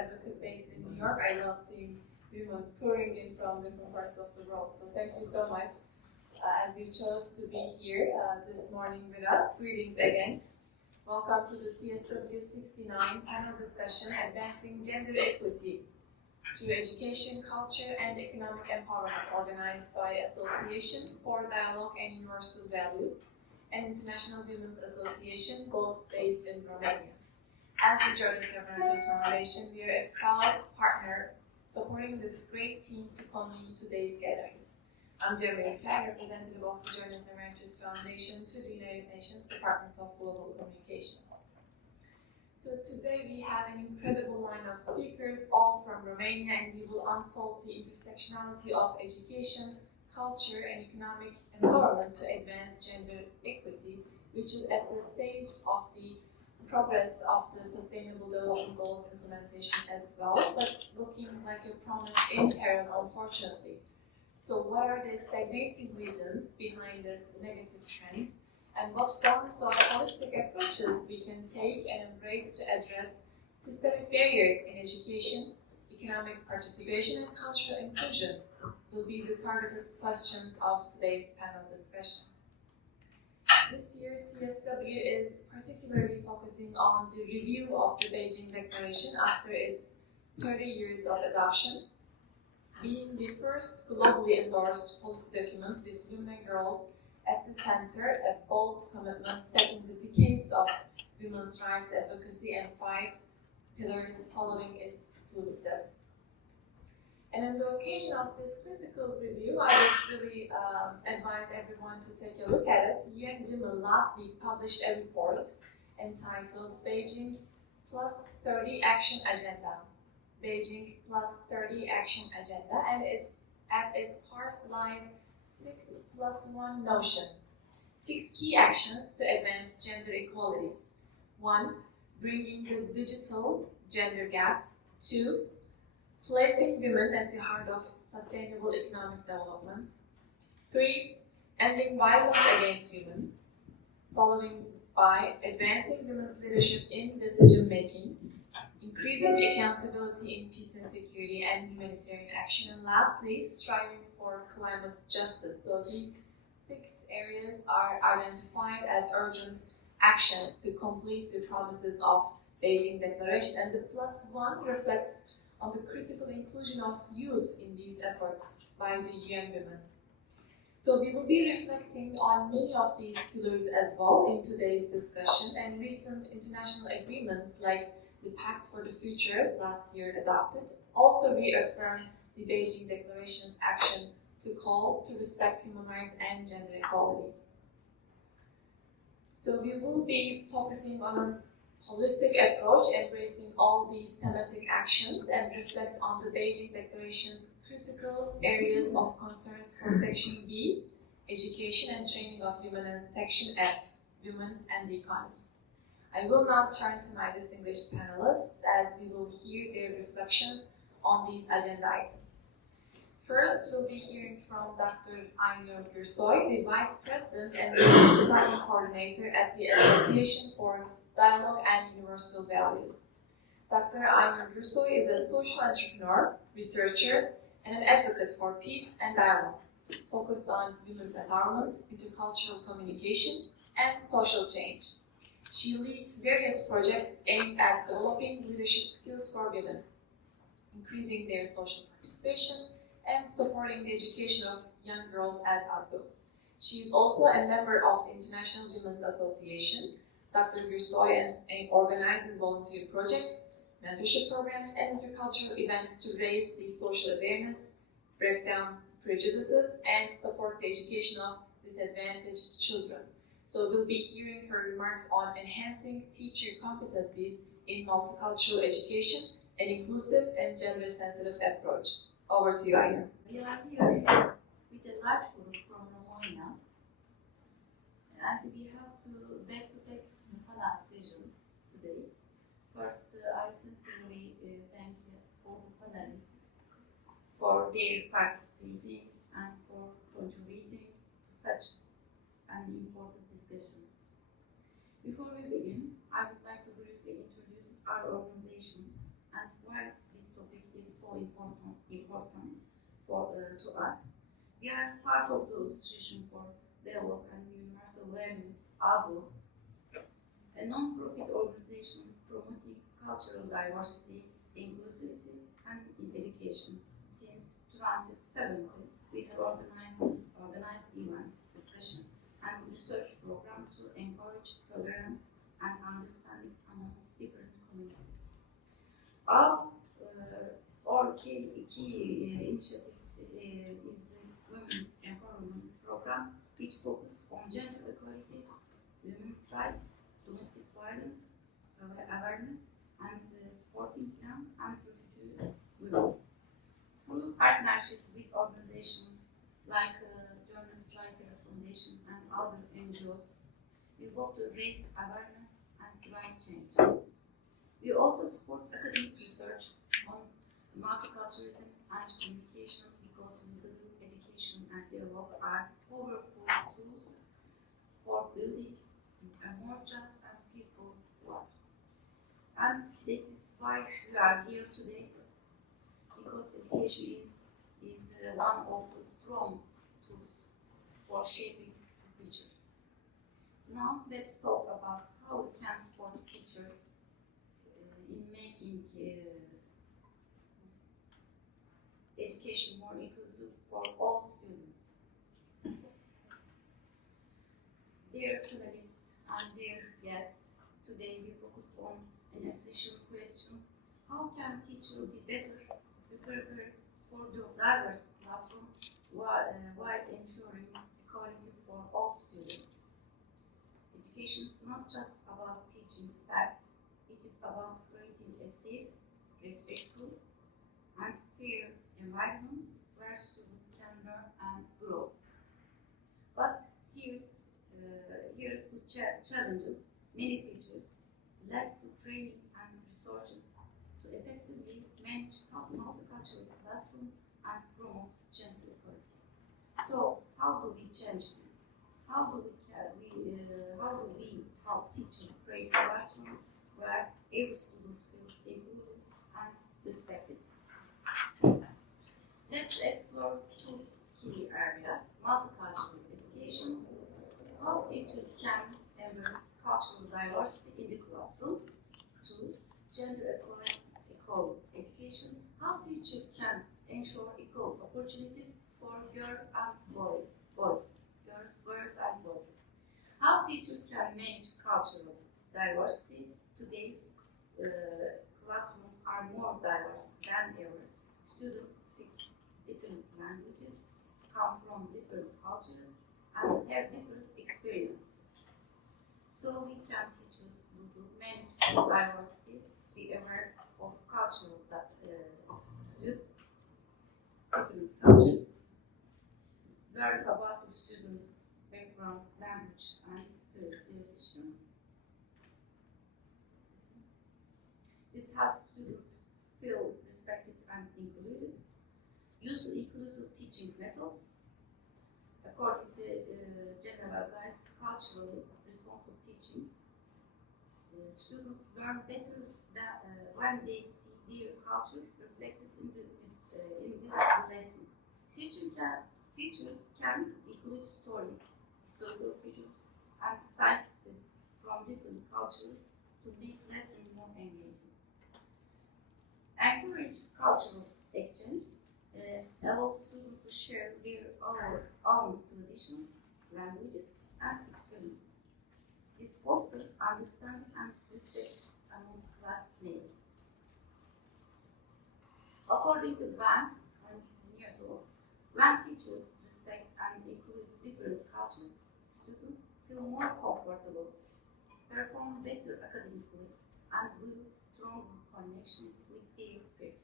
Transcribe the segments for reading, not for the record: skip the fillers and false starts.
advocate based in New York. I love seeing women pouring in from different parts of the world. So thank you so much as you chose to be here this morning with us. Greetings again. Welcome to the CSW69 panel discussion, Advancing Gender Equity through Education, Culture, and Economic Empowerment, organized by Association for Dialogue and Universal Values and International Women's Association, both based in Romania. As the JWF Foundation, we are a proud partner supporting this great team to convene today's gathering. I'm Cemre, representative of the JWF Foundation to the United Nations Department of Global Communications. So today we have an incredible line of speakers, all from Romania, and we will unfold the intersectionality of education, culture, and economic empowerment to advance gender equity, which is at the stage of the progress of the Sustainable Development Goals implementation as well, but looking like a promise in parallel, unfortunately. So what are the stagnating reasons behind this negative trend, and what forms of holistic approaches we can take and embrace to address systemic barriers in education, economic participation, and cultural inclusion will be the targeted questions of today's panel discussion. This year's CSW is particularly focusing on the review of the Beijing Declaration after its 30 years of adoption, being the first globally endorsed policy document with women and girls at the center, a bold commitment setting the decades of women's rights advocacy and fight pillars following its footsteps. And on the occasion of this critical review, I would really advise everyone to take a look at it. UN Women last week published a report entitled Beijing Plus 30 Action Agenda. Beijing Plus 30 Action Agenda, and at its heart lies 6+1 notion. 6 key actions to advance gender equality. 1. Bringing the digital gender gap. 2. Placing women at the heart of sustainable economic development. 3. Ending violence against women. Following by advancing women's leadership in decision-making, increasing accountability in peace and security and humanitarian action, and lastly, striving for climate justice. So these 6 areas are identified as urgent actions to complete the promises of Beijing Declaration, and the +1 reflects on the critical inclusion of youth in these efforts by the UN Women. So we will be reflecting on many of these pillars as well in today's discussion, and recent international agreements like the Pact for the Future, last year adopted, also reaffirm the Beijing Declaration's action to call to respect human rights and gender equality. So we will be focusing on a holistic approach, embracing all these thematic actions, and reflect on the Beijing Declaration's critical areas of concerns for Section B, education and training of women, and Section F, women and the economy. I will now turn to my distinguished panelists as we will hear their reflections on these agenda items. First, we'll be hearing from Dr. Aynur Gursoy, the Vice President and Women's Department Coordinator at the Association for Dialogue and Universal Values. Dr. Aynur Gursoy is a social entrepreneur, researcher, and an advocate for peace and dialogue, focused on women's empowerment, intercultural communication, and social change. She leads various projects aimed at developing leadership skills for women, increasing their social participation, and supporting the education of young girls at ADVU. She is also a member of the International Women's Association. Dr. Gursoy organizes volunteer projects, mentorship programs, and intercultural events to raise the social awareness, break down prejudices, and support the education of disadvantaged children. So we'll be hearing her remarks on enhancing teacher competencies in multicultural education, an inclusive and gender-sensitive approach. Over to you, Aynur. We are here with a large group from Romania, and we have to take a decision today. First, I sincerely thank all the panelists for their participating and for contributing to such an important discussion. Before we begin, I would like to briefly introduce our organization, and why this topic is so important to us. We are part of the Association for Dialogue and Universal Values, ADVU, a non-profit organization promoting cultural diversity, inclusivity, and in education. Since 2017, we have organized events, discussion, and research programs to encourage tolerance and understanding among different communities. Our key initiatives is the Women's Empowerment Program, which focuses on gender equality, women's rights, domestic violence, awareness, and supporting young and refugee women. Through partnership with organizations like Journalist Writer Foundation and other NGOs, we work to raise awareness and drive change. We also support academic research on multiculturalism and communication because we believe education and dialogue are powerful tools for building a more just and peaceful world. And that is why we are here today, because education is one of the strong tools for shaping the future. Now let's talk about how we can support teachers in making education more inclusive for all students. Dear panelists and dear guests, today we focus on an essential question: how can teachers be better prepared for the diverse classroom while ensuring equality for all students? Education is not just about teaching facts, it is about creating a safe, respectful, and fair environment where students can learn and grow. But here's the challenges. Many teachers lack the training and resources to effectively manage multicultural classroom and promote gender equality. So how do we change this? How do we help teachers create a classroom where every student feels included and respected? Let's explore two key areas: multicultural education, how teachers can embrace cultural diversity in the classroom; two, gender equal education, how teachers can ensure equal opportunities for girls and boys. How teachers can manage cultural diversity. Today's classrooms are more diverse than ever. Students speak different languages, come from different cultures, and have different experiences. So we can teach us to manage diversity, be aware of cultural different cultures, learn about the students' backgrounds, language, and traditions. This helps students feel respected and included. Use inclusive teaching methods. According to JWF culturally responsive teaching, students learn better when they see their culture reflected in the lessons. Teachers can include stories, historical figures, and sciences from different cultures to make lessons more engaging. Encourage cultural exchange. Allows students to share their own traditions, languages, and experiences. This fosters understanding and respect among classmates. According to BONTE and Moderator, when teachers respect and include different cultures, students feel more comfortable, perform better academically, and build stronger connections with their peers.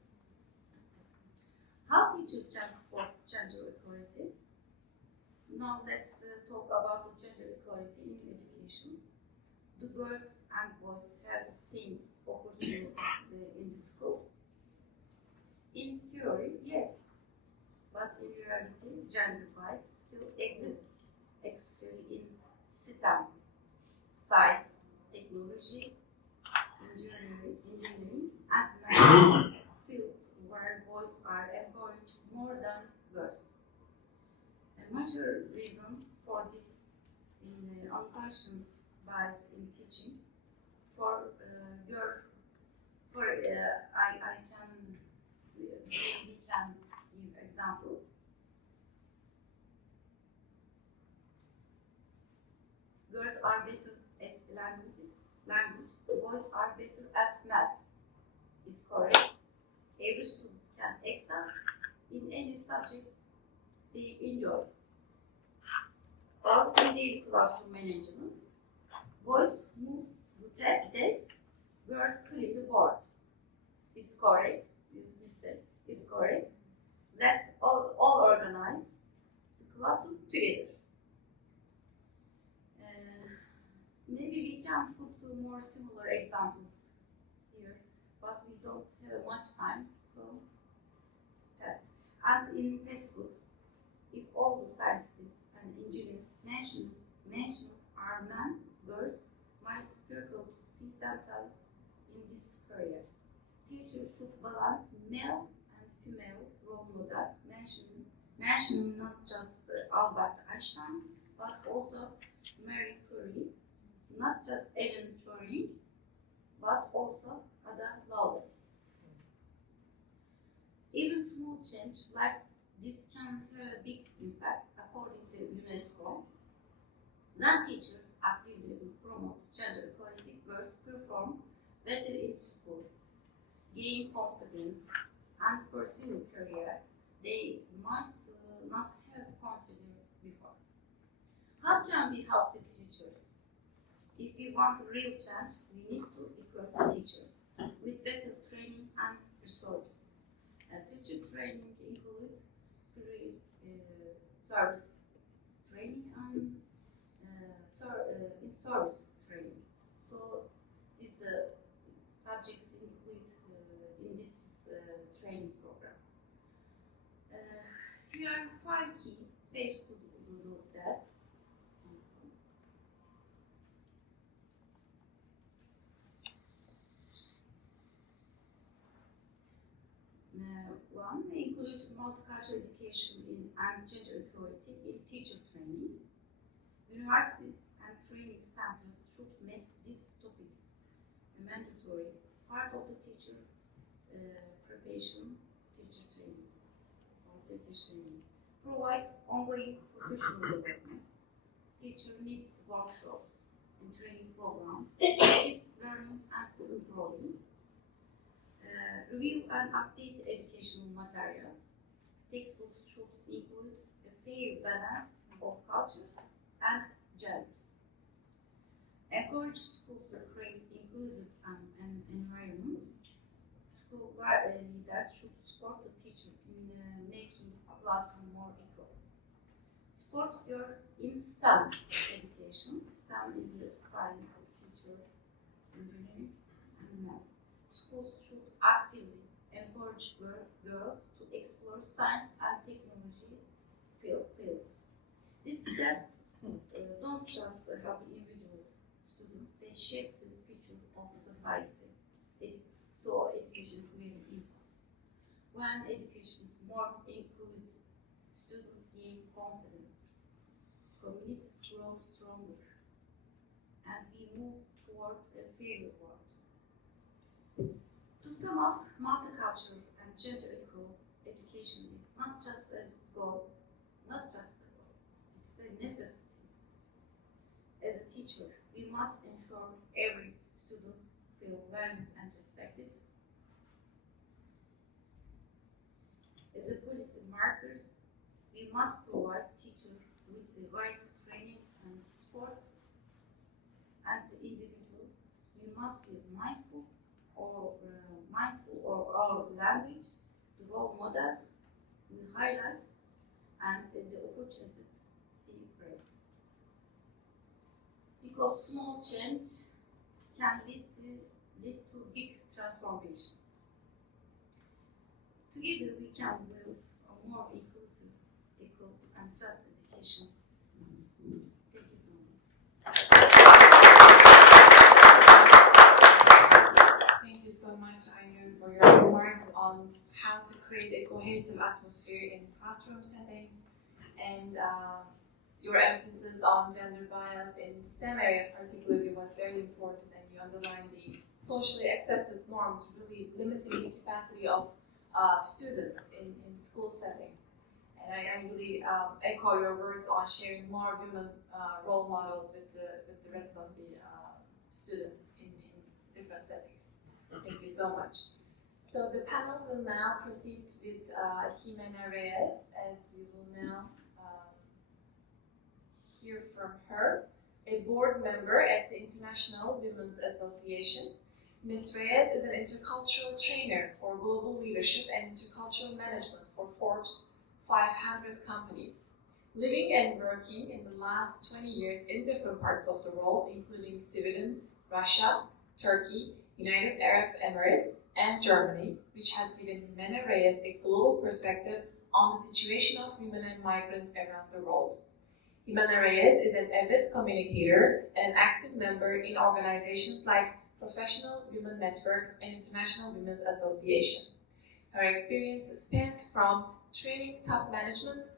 How teachers can support gender equality? Now let's talk about the gender equality in education. Do girls and boys have the same opportunities in the school? In theory, yes, but in reality, gender bias still exists, especially in STEM, science, technology, engineering, and math. unconscious bias in teaching. We can give example. Girls are better at language. Boys are better at math. Is correct. Every student can excel in any subject they enjoy. Or in daily classroom management, boys move the desk, girls clean the board. Is correct. This mistake is correct. Let's all organize the classroom together. Maybe we can put more similar examples here, but we don't have much time, so yes. And in textbooks, if all the scientists and engineers mentioned are men, girls might struggle to see themselves in these careers. Teachers should balance male and female role models, mentioning not just Albert Einstein, but also Marie Curie, not just Alan Turing, but also other lovers. Even small change like this can have a big impact, according to UNESCO. When teachers actively promote gender equality, girls perform better in school, gain confidence, and pursue careers they might not have considered before. How can we help the teachers? If we want real change, we need to equip teachers with better training and resources. Teacher training includes service training and service training. So these subjects include in this training program. Here are 5 key ways to do that. One include multicultural education and gender equality in teacher training. Universities and training centers should make these topics a mandatory part of the teacher preparation, teacher training. Provide ongoing professional development. Teacher needs workshops and training programs to keep learning and improving. Review and update educational materials. Textbooks should include a fair balance of cultures and genders. Encourage schools to create inclusive environments. School leaders should support the teacher in making a classroom more equal. Support your in STEM education. STEM is the science, teacher, engineering, and math. Schools should actively encourage girls to explore science and technology fields. These steps don't just help individual students, they shape the future of society. So education is very important. When education is more inclusive, students gain confidence, communities grow stronger, and we move toward a fairer world. To sum up, multicultural and gender equal education is not just a goal, it's a necessity. As a teacher, we must ensure every student feels valued and respected. As a policy markers, we must provide teachers with the right training and support. And the individual, we must be mindful of our language, the role models we highlight, and the opportunities we create. Because small change can lead to big transformation. Together we can build a more inclusive, equal, and just education system. Thank you so much. Thank you so much, Aynur, for your remarks on how to create a cohesive atmosphere in classroom settings and your emphasis on gender bias in STEM area particularly was very important, and you underlined the socially accepted norms really limiting the capacity of students in school settings. And I really echo your words on sharing more women role models with the rest of the students in different settings. Thank you so much. So the panel will now proceed with Ximena Reyes, as we will now hear from her, a board member at the International Women's Association. Ms. Reyes is an intercultural trainer for global leadership and intercultural management for Forbes 500 companies, living and working in the last 20 years in different parts of the world, including Sweden, Russia, Turkey, United Arab Emirates, and Germany, which has given Ximena Reyes a global perspective on the situation of women and migrants around the world. Ximena Reyes is an avid communicator and an active member in organizations like Professional Women Network and International Women's Association. Her experience spans from training top management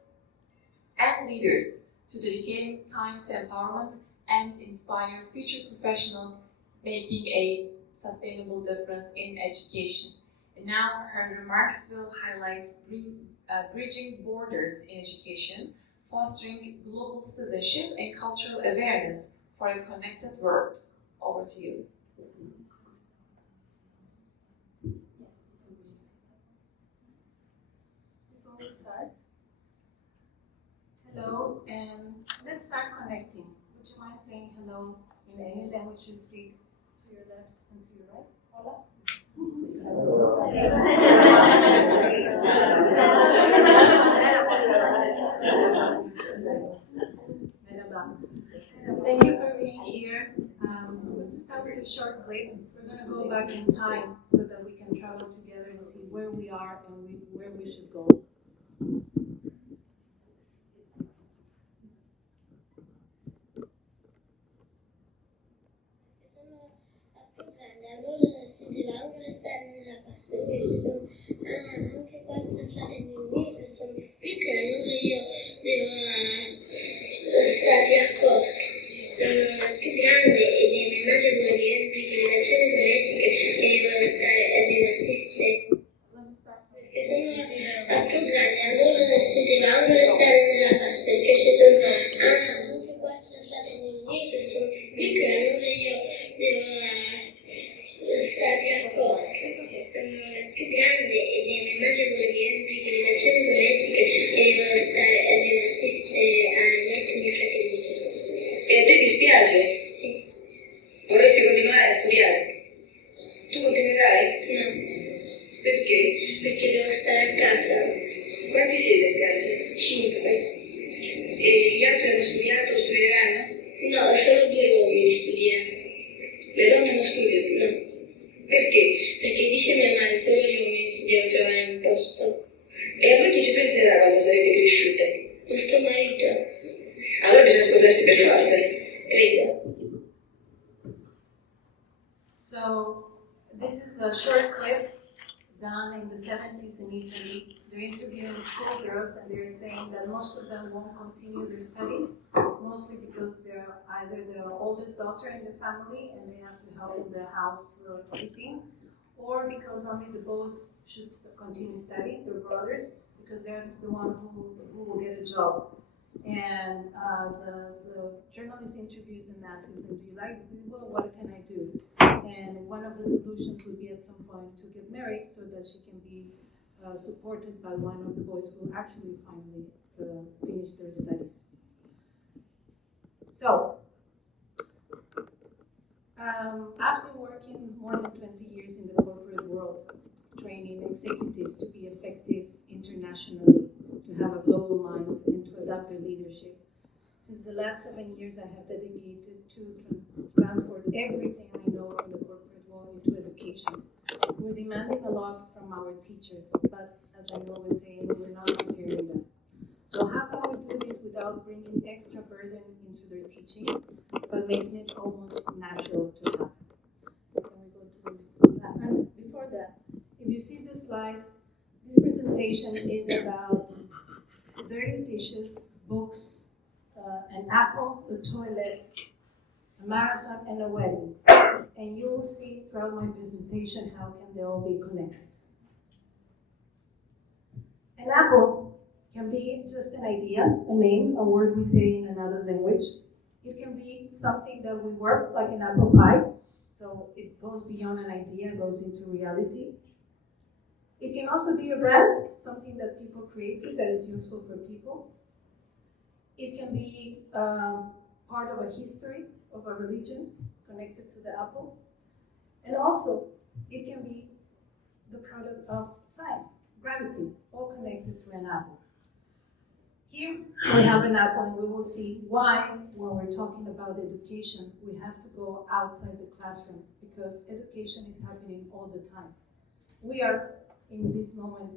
and leaders to dedicating time to empowerment and inspire future professionals making a sustainable difference in education. And now her remarks will highlight bridging borders in education, fostering global citizenship and cultural awareness for a connected world. Over to you. Before we start, hello, and let's start connecting. Would you mind saying hello in any language you speak to your left and to your right? Hola? Thank you for being here. We're going to start with a short clip. We're going to go back in time so that we can travel together and see where we are and where we should go. Stati accorti, sono più grande e viene immagine quello di esplica le relazioni domestiche e devono stare nella stessa perché sono più grandi allora non si devono stare nella casa perché ci sono anche quattro fratelli miei che sono piccoli allora io devo stare accorti, sono più grande e viene immagine quello di esplica le relazioni domestiche e devono stare nella stessa E a te dispiace? Sì. Vorresti continuare a studiare? Tu continuerai? No. Perché? Perché devo stare a casa. Quanti siete a casa? 5. E gli altri hanno studiato o studieranno? No, solo 2 uomini studiano. Le donne non studiano? No. Perché? Perché dice mia madre, solo gli uomini si devono trovare un posto. E a voi chi ci penserà quando sarete cresciute? Nostro marito. Allora bisogna sposarsi per forza. Credo. So, this is a short clip done in the 70s in Italy. They're interviewing schoolgirls and they're saying that most of them won't continue their studies, mostly because they're either the oldest daughter in the family and they have to help in the housekeeping, or because only the boys should continue studying, their brothers, because they're the one who will get a job. And the journalist interviews and asks them, do you like this? Well, what can I do? And one of the solutions would be at some point to get married so that she can be supported by one of the boys who actually finally finished their studies. So, after working more than 20 years in the corporate world, training executives to be effective internationally, to have a global mind, and to adapt their leadership. Since the last 7 years, I have dedicated to transport everything I know from the corporate world into education. We're demanding a lot from our teachers, but as I always say, we're not preparing them. So how can we do this without bringing extra burden into their teaching, but making it almost natural to happen? Can we go to the next slide? And before that, if you see this slide, this presentation is about dirty dishes, books, an apple, a toilet, a marathon, and a wedding. And you will see throughout my presentation how can they all be connected. An apple can be just an idea, a name, a word we say in another language. It can be something that we work, like an apple pie. So it goes beyond an idea, goes into reality. It can also be a brand, something that people created that is useful for people. It can be part of a history of a religion connected to the apple. And also, it can be the product of science, gravity, all connected to an apple. Here we have an apple, and we will see why, when we're talking about education, we have to go outside the classroom, because education is happening all the time. We are, in this moment,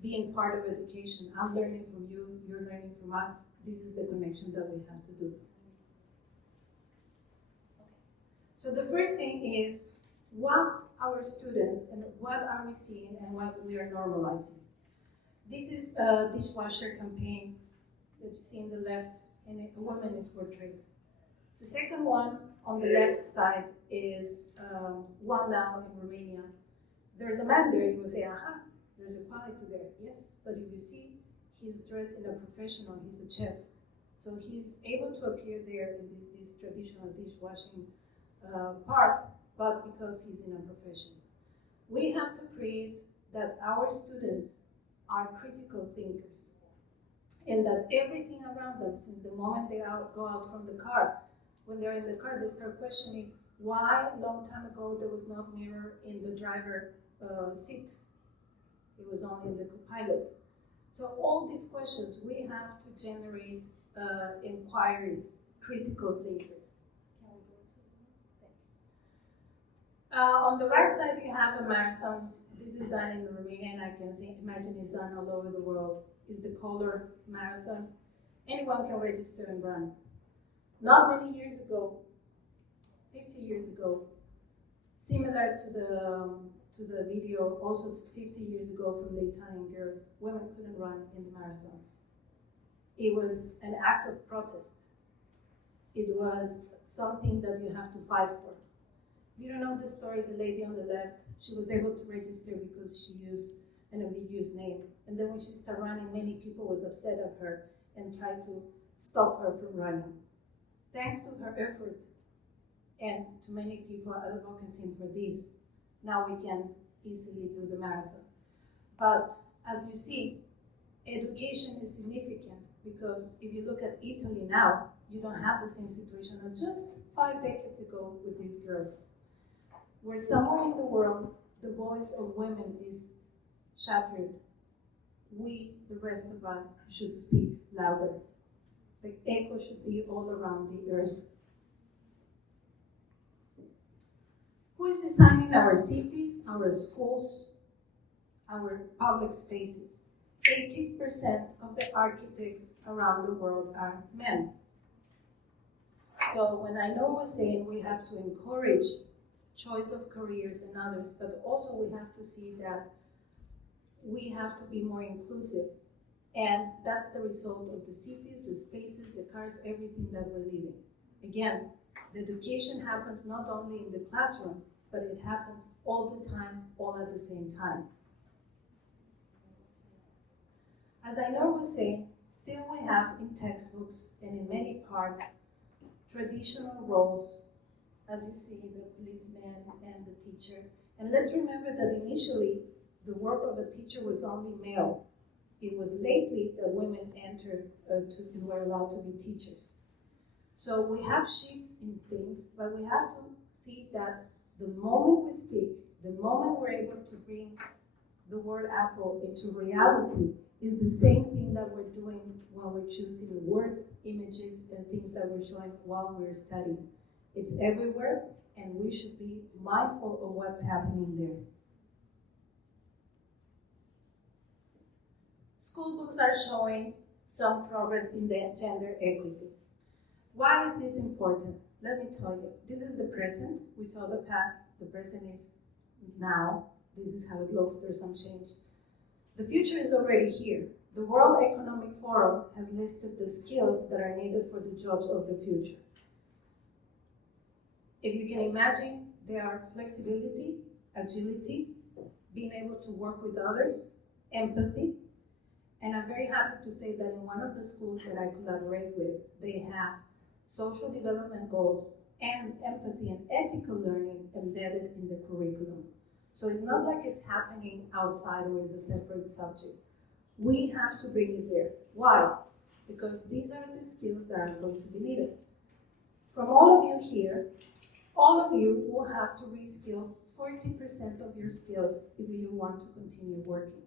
being part of education. I'm learning from you, you're learning from us. This is the connection that we have to do. So the first thing is what our students and what are we seeing and what we are normalizing. This is a dishwasher campaign that you see on the left, and a woman is portrayed. The second one on the left side is one now in Romania. There's a man there, you will say, aha, there's equality there. Yes, but if you see, he's dressed in a professional, he's a chef. So he's able to appear there in this traditional dishwashing part, but because he's in a profession. We have to create that our students are critical thinkers, and that everything around them, since the moment they go out from the car, when they're in the car, they start questioning why a long time ago there was no mirror in the driver seat. It was only in the co-pilot. So all these questions, we have to generate inquiries, critical thinkers. On the right side, you have a marathon. This is done in Romania, and I can imagine it's done all over the world. It's the Color Marathon. Anyone can register and run. Not many years ago, 50 years ago, similar to the video, also 50 years ago from the Italian girls, women couldn't run in the marathon. It was an act of protest. It was something that you have to fight for. You don't know the story, the lady on the left, she was able to register because she used an ambiguous name. And then when she started running, many people was upset at her and tried to stop her from running. Thanks to her effort and to many people advocating for this, now we can easily do the marathon. But as you see, education is significant, because if you look at Italy now, you don't have the same situation as just 5 decades ago with these girls. Where somewhere in the world, the voice of women is shattered, we, the rest of us, should speak louder. The echo should be all around the earth. Who is designing our cities, our schools, our public spaces? 80% of the architects around the world are men. So when Aynur was saying we have to encourage choice of careers and others, but also we have to see that we have to be more inclusive. And that's the result of the cities, the spaces, the cars, everything that we're living. Again, the education happens not only in the classroom, but it happens all the time, all at the same time. As Aynur was saying, still we have in textbooks and in many parts traditional roles, as you see, the policeman and the teacher. And let's remember that initially the work of a teacher was only male. It was lately that women entered and were allowed to be teachers. So we have shifts in things, but we have to see that the moment we speak, the moment we're able to bring the word apple into reality, is the same thing that we're doing when we're choosing words, images, and things that we're showing while we're studying. It's everywhere, and we should be mindful of what's happening there. School books are showing some progress in the gender equity. Why is this important? Let me tell you. This is the present. We saw the past. The present is now. This is how it looks. There's some change. The future is already here. The World Economic Forum has listed the skills that are needed for the jobs of the future. If you can imagine, there are flexibility, agility, being able to work with others, empathy, and I'm very happy to say that in one of the schools that I collaborate with, they have social development goals and empathy and ethical learning embedded in the curriculum. So it's not like it's happening outside or it's a separate subject. We have to bring it there. Why? Because these are the skills that are going to be needed. From all of you here, all of you will have to reskill 40% of your skills if you want to continue working.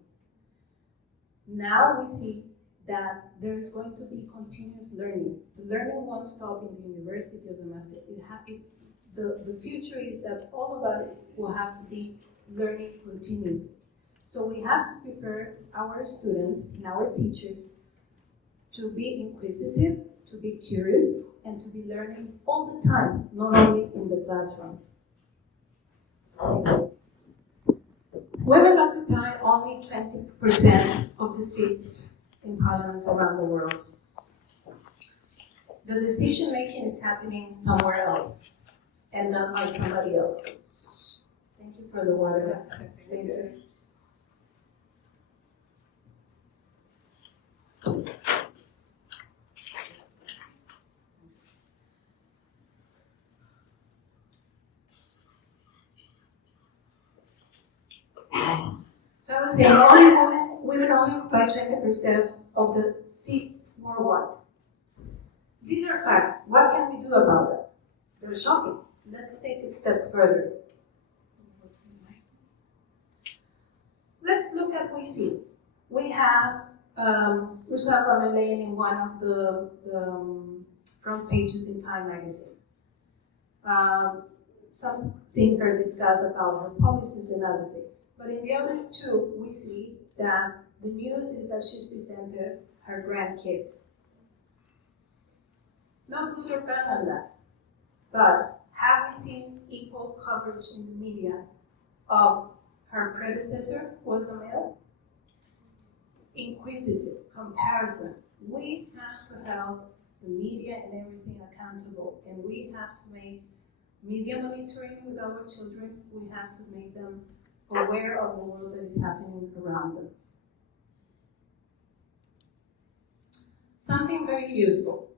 Now we see that there is going to be continuous learning. The learning won't stop in the university or the master. The future is that all of us will have to be learning continuously. So we have to prepare our students and our teachers to be inquisitive, to be curious, and to be learning all the time, not only in the classroom. Women occupy only 20% of the seats in parliaments around the world. The decision making is happening somewhere else and done by somebody else. Thank you for the water. Thank you. So I was saying, women only occupy 20% of the seats worldwide. These are facts. What can we do about that? They're shocking. Let's take it a step further. Let's look at what we see. We have Ursula von der Leyen in one of the front pages in Time magazine. Some things are discussed about her policies and other things. But in the other two, we see that the news is that she's presented her grandkids. No good or bad on that. But have we seen equal coverage in the media of her predecessor, who was a male? Inquisitive, comparison. We have to hold the media and everything accountable, and we have to make media monitoring with our children. We have to make them aware of the world that is happening around them. Something very useful.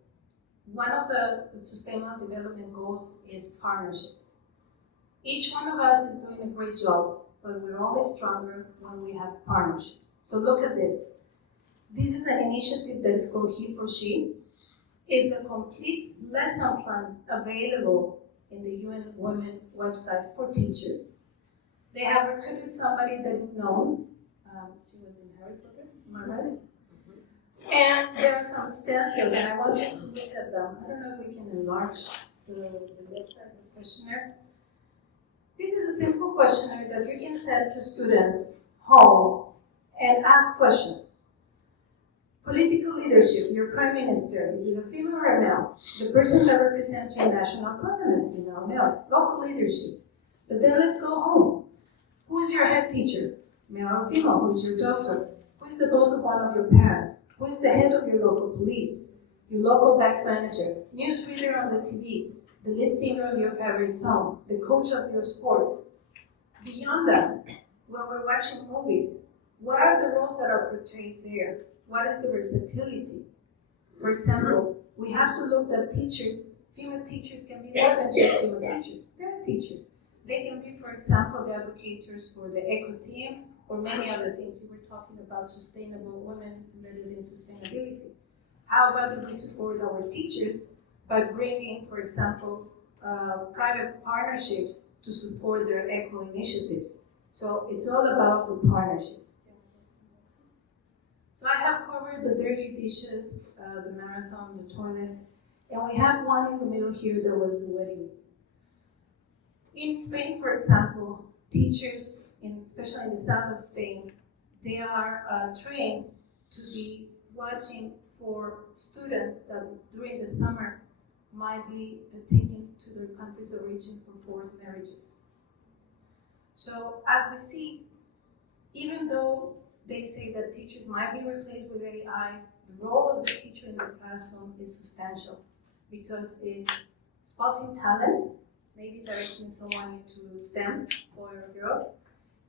One of the Sustainable Development Goals is partnerships. Each one of us is doing a great job, but we're only stronger when we have partnerships. So look at this. This is an initiative that is called He for She. It's a complete lesson plan available in the UN Women website for teachers. They have recruited somebody that is known. She was in Harry Potter, am I right? And there are some stencils, and I want you to look at them. I don't know if we can enlarge the website, the questionnaire. This is a simple questionnaire that you can send to students home and ask questions. Political leadership, your prime minister, is it a female or a male? The person that represents your national parliament, female or male? Local leadership. But then let's go home. Who is your head teacher? Male or female? Who is your doctor? Who is the boss of one of your parents? Who is the head of your local police? Your local bank manager? Newsreader on the TV? The lead singer of your favorite song? The coach of your sports? Beyond that, when we're watching movies, what are the roles that are portrayed there? What is the versatility? For example, we have to look that teachers, female teachers can be more than just female teachers. They're teachers. They can be, for example, the advocates for the eco team or many other things. You were talking about sustainable women embedded in sustainability. How about do we support our teachers by bringing, for example, private partnerships to support their eco initiatives? So it's all about the partnerships. So I have covered the dirty dishes, the marathon, the toilet, and we have one in the middle here that was the wedding. In Spain, for example, teachers, especially in the south of Spain, they are trained to be watching for students that during the summer might be taken to their countries of origin for forced marriages. So as we see, even though they say that teachers might be replaced with AI. The role of the teacher in the classroom is substantial because it's spotting talent, maybe directing someone into STEM, boy or girl,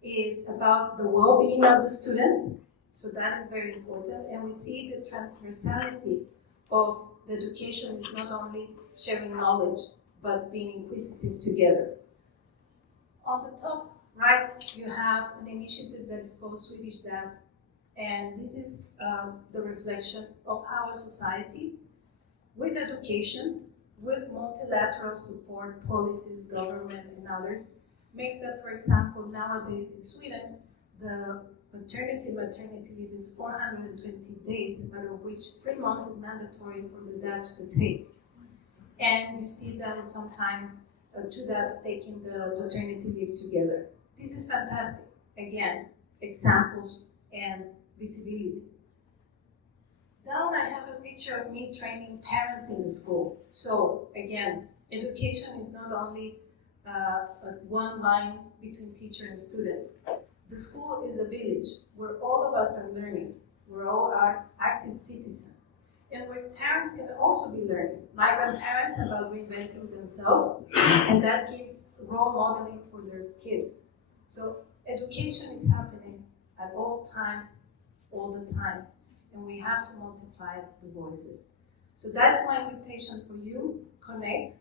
is about the well-being of the student, so that is very important. And we see the transversality of the education is not only sharing knowledge, but being inquisitive together. On the top right, you have an initiative that is called Swedish Dance, and this is the reflection of how a society, with education, with multilateral support, policies, government, and others, makes that, for example, nowadays in Sweden, the maternity leave is 420 days, out of which 3 months is mandatory for the dads to take. And you see them sometimes, two dads taking the paternity leave together. This is fantastic. Again, examples and visibility. Down I have a picture of me training parents in the school. So again, education is not only one line between teacher and students. The school is a village where all of us are learning. We're all active citizens. And where parents can also be learning. My grandparents about reinventing themselves, and that gives role modeling for their kids. So education is happening at all time, all the time. And we have to multiply the voices. So that's my invitation for you. Connect.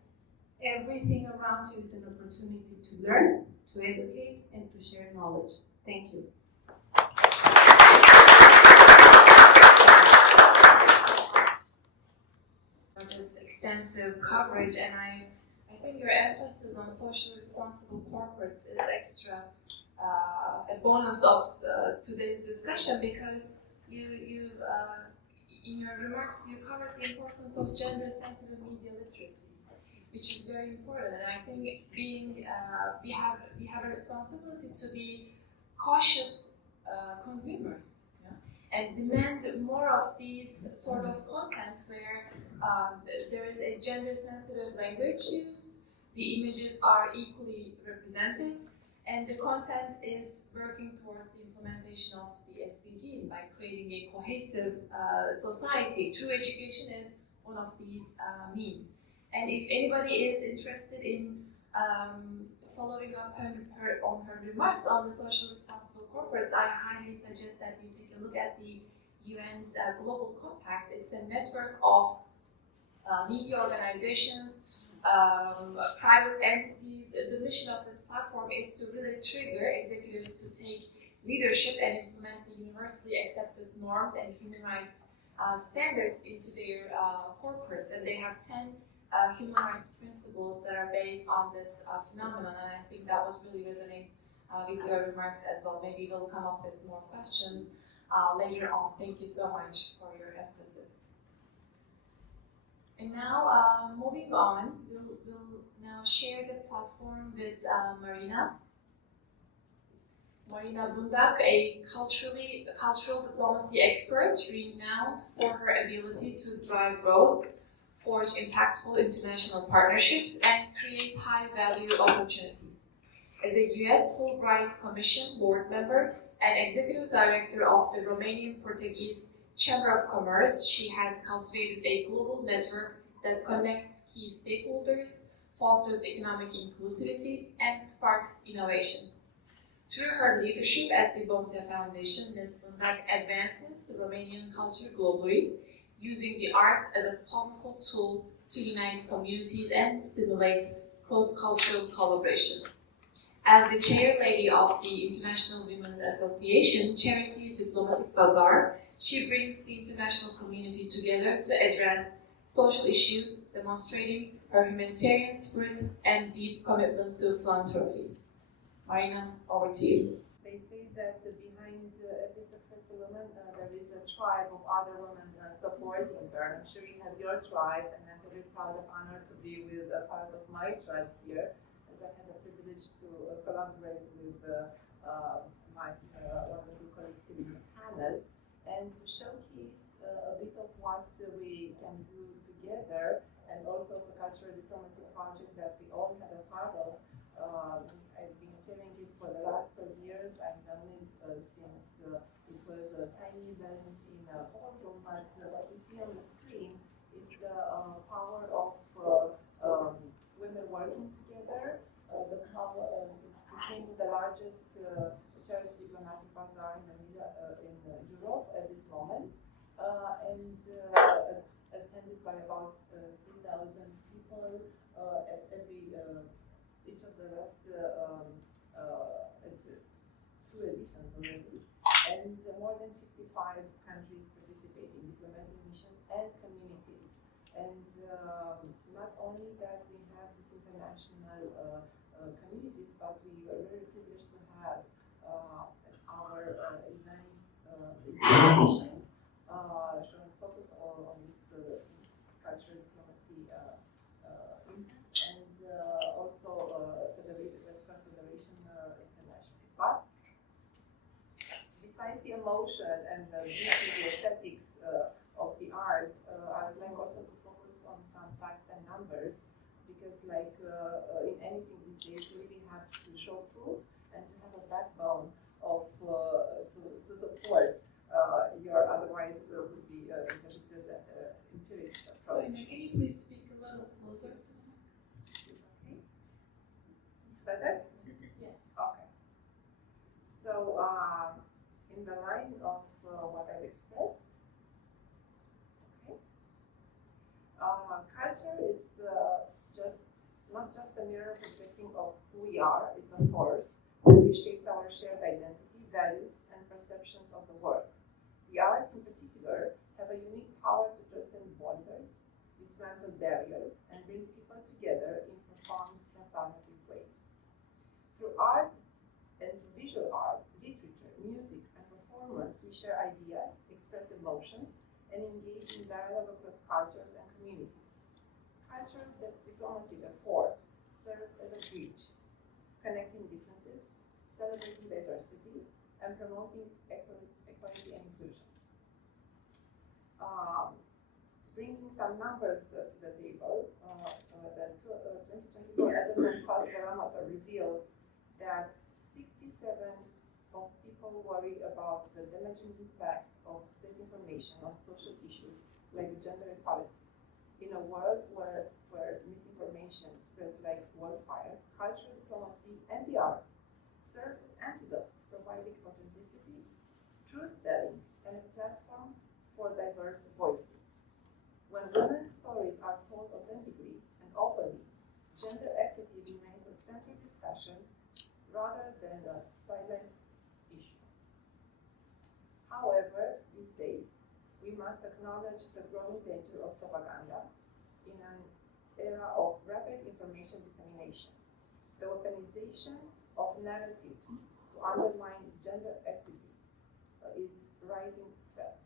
Everything around you is an opportunity to learn, to educate, and to share knowledge. Thank you. This extensive coverage, and I think your emphasis on socially responsible corporates is extra a bonus of today's discussion, because you in your remarks you covered the importance of gender-sensitive media literacy, which is very important. And I think being we have a responsibility to be cautious consumers, you know, and demand more of these sort of content where there is a gender-sensitive language used, the images are equally represented, and the content is working towards the implementation of the SDGs by creating a cohesive society. True education is one of these means. And if anybody is interested in following up on her remarks on the social responsible corporates, I highly suggest that you take a look at the UN's Global Compact. It's a network of media organizations, private entities. The mission of this platform is to really trigger executives to take leadership and implement the universally accepted norms and human rights standards into their corporates. And they have 10 human rights principles that are based on this phenomenon. And I think that would really resonate with your remarks as well. Maybe we'll come up with more questions later on. Thank you so much for your emphasis. And now, moving on, we'll now share the platform with Marina. Marina Bundac, a cultural diplomacy expert, renowned for her ability to drive growth, forge impactful international partnerships, and create high-value opportunities. As a U.S. Fulbright Commission board member and executive director of the Romanian-Portuguese Chamber of Commerce, she has cultivated a global network that connects key stakeholders, fosters economic inclusivity, and sparks innovation. Through her leadership at the BONTE Foundation, Ms. Bundac advances Romanian culture globally, using the arts as a powerful tool to unite communities and stimulate cross-cultural collaboration. As the chair lady of the International Women's Association Charity Diplomatic Bazaar, she brings the international community together to address social issues, demonstrating her humanitarian spirit and deep commitment to philanthropy. Marina, over to you. They say that behind every successful woman there is a tribe of other women supporting her. I'm sure you have your tribe, and I'm very proud and honored to be with a part of my tribe here, as I had the privilege to collaborate with my wonderful colleagues in the panel, and to showcase a bit of what we can do together, and also the cultural diplomacy project that we all had a part of. I've been chairing it for the last 12 years. I've known it since it was a tiny event in a ballroom, but what we see on the screen is the power of women working together. The power became the largest charity diplomatic bazaar in Europe at this moment, and attended by about 3,000 people at each of the rest two editions already, and more than 55 countries participating, diplomatic missions and communities. And not only that we have these international communities, but we are very privileged to have at our events education, showing focus on this cultural diplomacy and also Federation International. But besides the emotion and the beauty, the aesthetics of the art, I would like also to focus on some facts and numbers, because like in anything these days, you really have to show proof and to have a backbone of to support your otherwise would be interpreted as an empiric approach. Can you please speak a little closer to the mic? Okay. Better? Yeah. Okay. So in the line of what I've expressed, okay, culture is not just a mirror projecting of who we are, it's a force that reshapes our shared identity, values, and perceptions of the world. The arts in particular have a unique power to transcend borders, dismantle barriers, and bring people together in profound transformative ways. Through art and through visual art, literature, music, and performance, we share ideas, express emotions, and engage in dialogue across cultures and communities. Cultural diplomacy, therefore, serves as a bridge, connecting differences, celebrating diversity, and promoting equality and inclusion. Bringing some numbers to the table, the 2024 Edelman Trust Barometer revealed that 67% of people worry about the damaging impact of disinformation on social issues like gender equality. In a world where misinformation spreads like wildfire, cultural diplomacy and the arts serves as antidotes, providing authenticity, truth-telling, and a platform for diverse voices. When women's stories are told authentically and openly, gender equity remains a central discussion rather than a silent issue. However, these days, we must acknowledge the growing danger of propaganda in an era of rapid information dissemination. The weaponization of narratives to undermine gender equity is rising threat.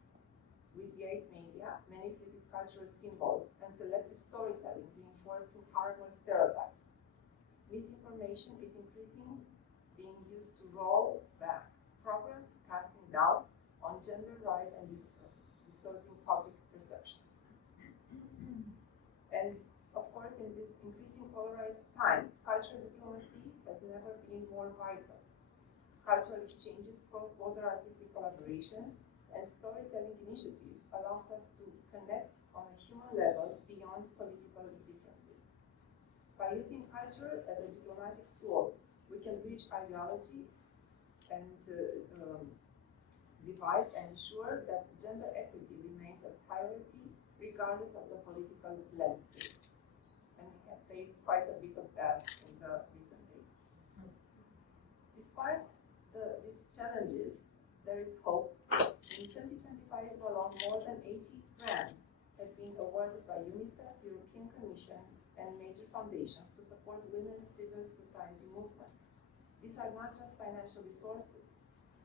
With the media, manipulated cultural symbols, and selective storytelling reinforcing harmful stereotypes. Misinformation is increasingly being used to roll back progress, casting doubt on gender rights and distorting public perceptions. And of course, in this increasing polarized times, cultural diplomacy has never been more vital. Cultural exchanges, cross-border artistic collaborations, and storytelling initiatives allows us to connect on a human level beyond political differences. By using culture as a diplomatic tool, we can bridge ideology and divide and ensure that gender equity remains a priority regardless of the political landscape. And we have faced quite a bit of that in the recent days. Despite these challenges, there is hope. In 2025 alone, more than 80 grants have been awarded by UNICEF, European Commission, and major foundations to support women's civil society movements. These are not just financial resources.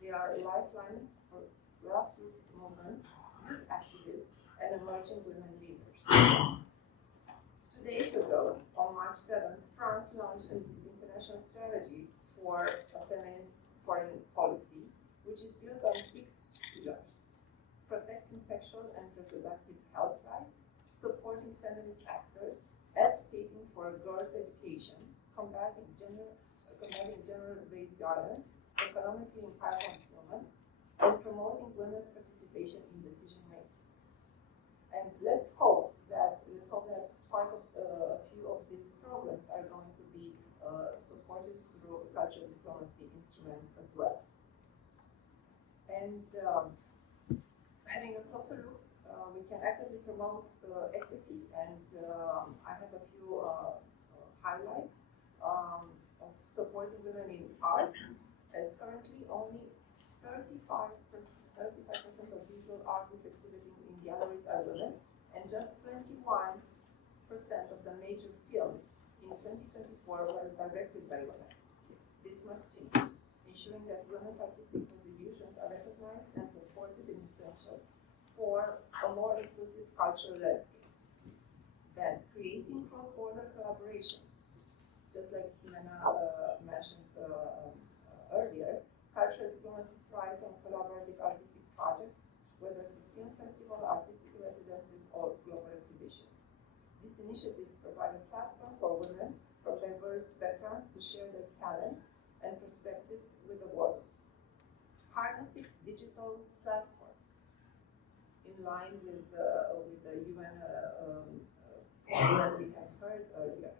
They are lifelines for grassroots movements, youth activists, and emerging women leaders. 2 days ago, on March 7th, France launched an international strategy for a feminist foreign policy, which is built on 6 pillars: protecting sexual and reproductive health rights, supporting feminist actors, advocating for girls' education, combating gender-based violence, economically empowering women, and promoting women's participation in decision making. And let's hope that part of a few of these programs are going to be supported through cultural diplomacy instruments as well. And having a closer look, we can actively promote equity, and I have a few highlights of supporting women in art, as currently only 35% of visual artists exhibiting in galleries are women, and just 21% of the major films in 2024 were directed by women. This must change, ensuring that women's artistic contributions are recognized and supported is essential for a more inclusive cultural landscape. Then, creating cross-border collaborations. Just like Ximena mentioned earlier, cultural diplomacy thrives on collaborative artistic projects, whether it's film festival, artistic residencies, or global exhibitions. These initiatives provide a platform for women from diverse backgrounds to share their talents and perspectives with the world. Harnessing digital platforms in line with the UN point that we have heard earlier.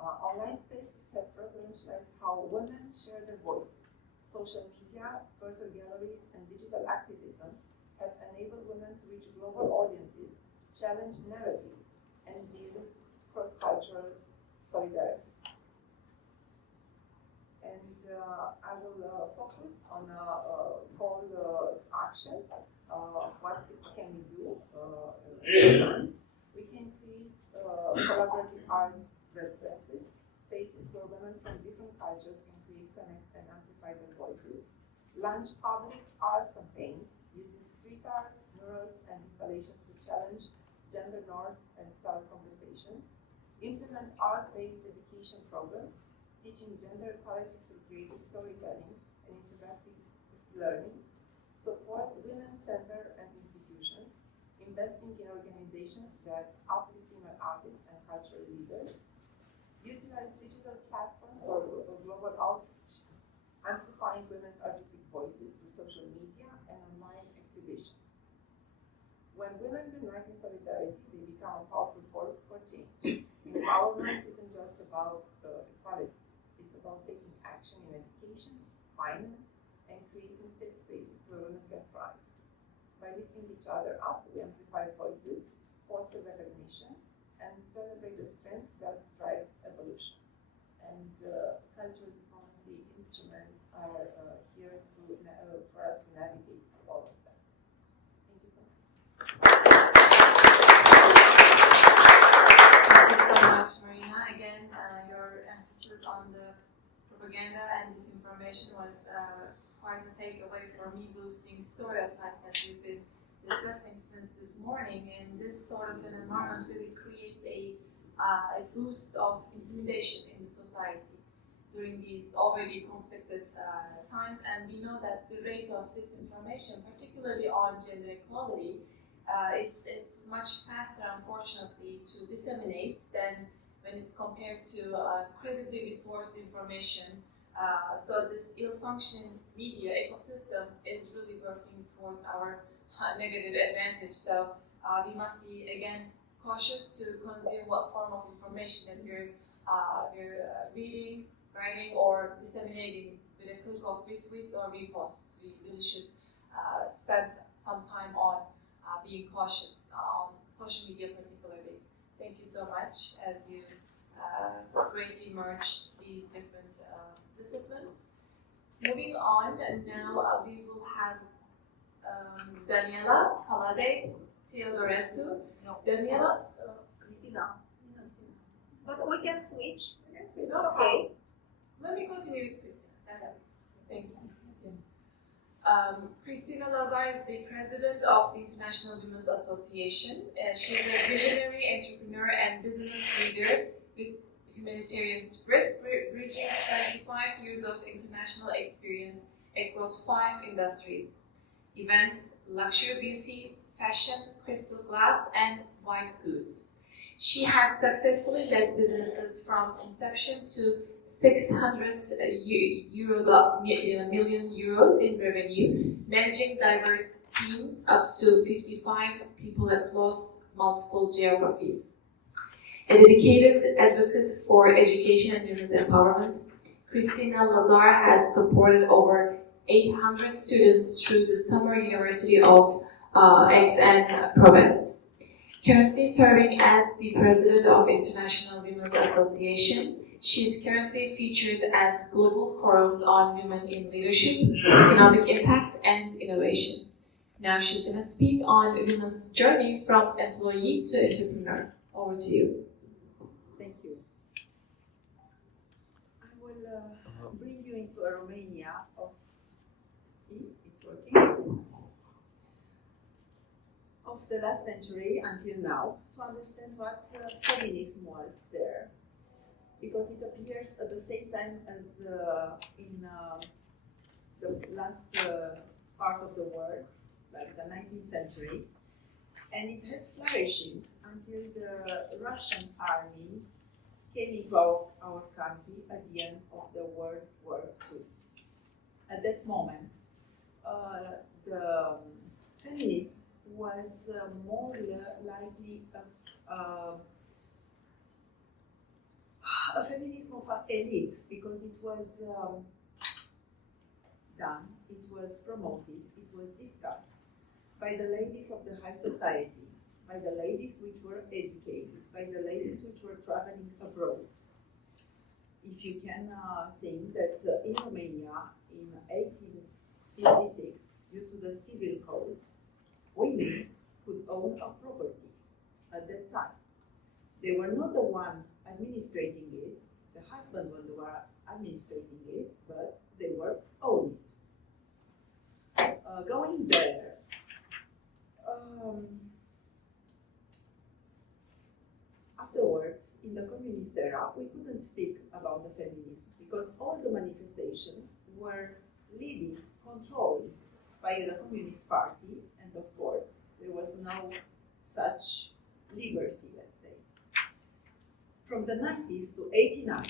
Online spaces have revolutionized how women share their voices. Social media, virtual galleries, and digital activism have enabled women to reach global audiences, challenge narratives, and build cross-cultural solidarity. And I will focus on a call to action. What can we do? We can create collaborative art residences, spaces where women from different cultures can create, connect, and amplify their voices. Launch public art campaigns using street art, murals, and installations to challenge gender norms and start conversations. Implement art-based education programs, teaching gender equality through creative storytelling and interactive learning. Support women-centered and institutions, investing in organizations that uplift female artists and cultural leaders. Utilize digital platforms for global outreach, amplifying women's artistic voices through social media and online exhibitions. When women unite in solidarity, they become a powerful force for change. Empowerment isn't just about equality, it's about taking action in education, finance, and creating safe spaces where women can thrive. By lifting each other up, we amplify voices, foster recognition, and celebrate the strength that drives evolution. And cultural diplomacy instruments are here for us to navigate all of that. Thank you so much. Thank you so much, Marina. Again, your emphasis on the propaganda and disinformation was quite a takeaway for me, boosting stereotypes that we've been discussing since this morning. And this sort of an environment really creates a boost of intimidation in the society during these already conflicted times. And we know that the rate of disinformation, particularly on gender equality, it's much faster, unfortunately, to disseminate than when it's compared to credibly resourced information. So this ill-functioning media ecosystem is really working towards our negative advantage. So we must be, again, cautious to consume what form of information that we're reading, writing, or disseminating with a click of retweets or reposts. We really should spend some time on being cautious on social media particularly. Thank you so much as you greatly merged these different disciplines. Moving on, and now we will have Daniela, Palade, Teodorescu. Daniela? Cristina. But we can switch. No, Okay. Let me continue with Cristina. That's it. Thank you. Cristina Lazar is the president of the International Women's Association. She's a visionary entrepreneur and business leader with humanitarian spirit, bridging 25 years of international experience across 5 industries: events, luxury beauty, fashion, crystal glass, and white goods. She has successfully led businesses from inception to 600 million euros in revenue, managing diverse teams up to 55 people across multiple geographies. A dedicated advocate for education and women's empowerment, Cristina Lazar has supported over 800 students through the Summer University of Aix-en Provence. Currently serving as the president of International Women's Association, she is currently featured at global forums on women in leadership, economic impact, and innovation. Now she's going to speak on women's journey from employee to entrepreneur. Over to you. Thank you. I will bring you into a Romania of, see, it's working, of the last century until now, to understand what feminism was there. Because it appears at the same time as in the last part of the world, like the 19th century, and it has flourishing until the Russian army came into our country at the end of the World War II. At that moment, the feminism was more likely a feminism of elites, because it was done, it was promoted, it was discussed by the ladies of the high society, by the ladies which were educated, by the ladies which were traveling abroad. If you can think that in Romania, in 1856, due to the civil code, women could own a property at that time. They were not the one administrating it, the husband was the one administrating it, but they were owning it. Going there, afterwards, in the communist era, we couldn't speak about the feminism because all the manifestations were leading, controlled by the Communist Party, and of course, there was no such liberty, let's say. From the 90s to 89,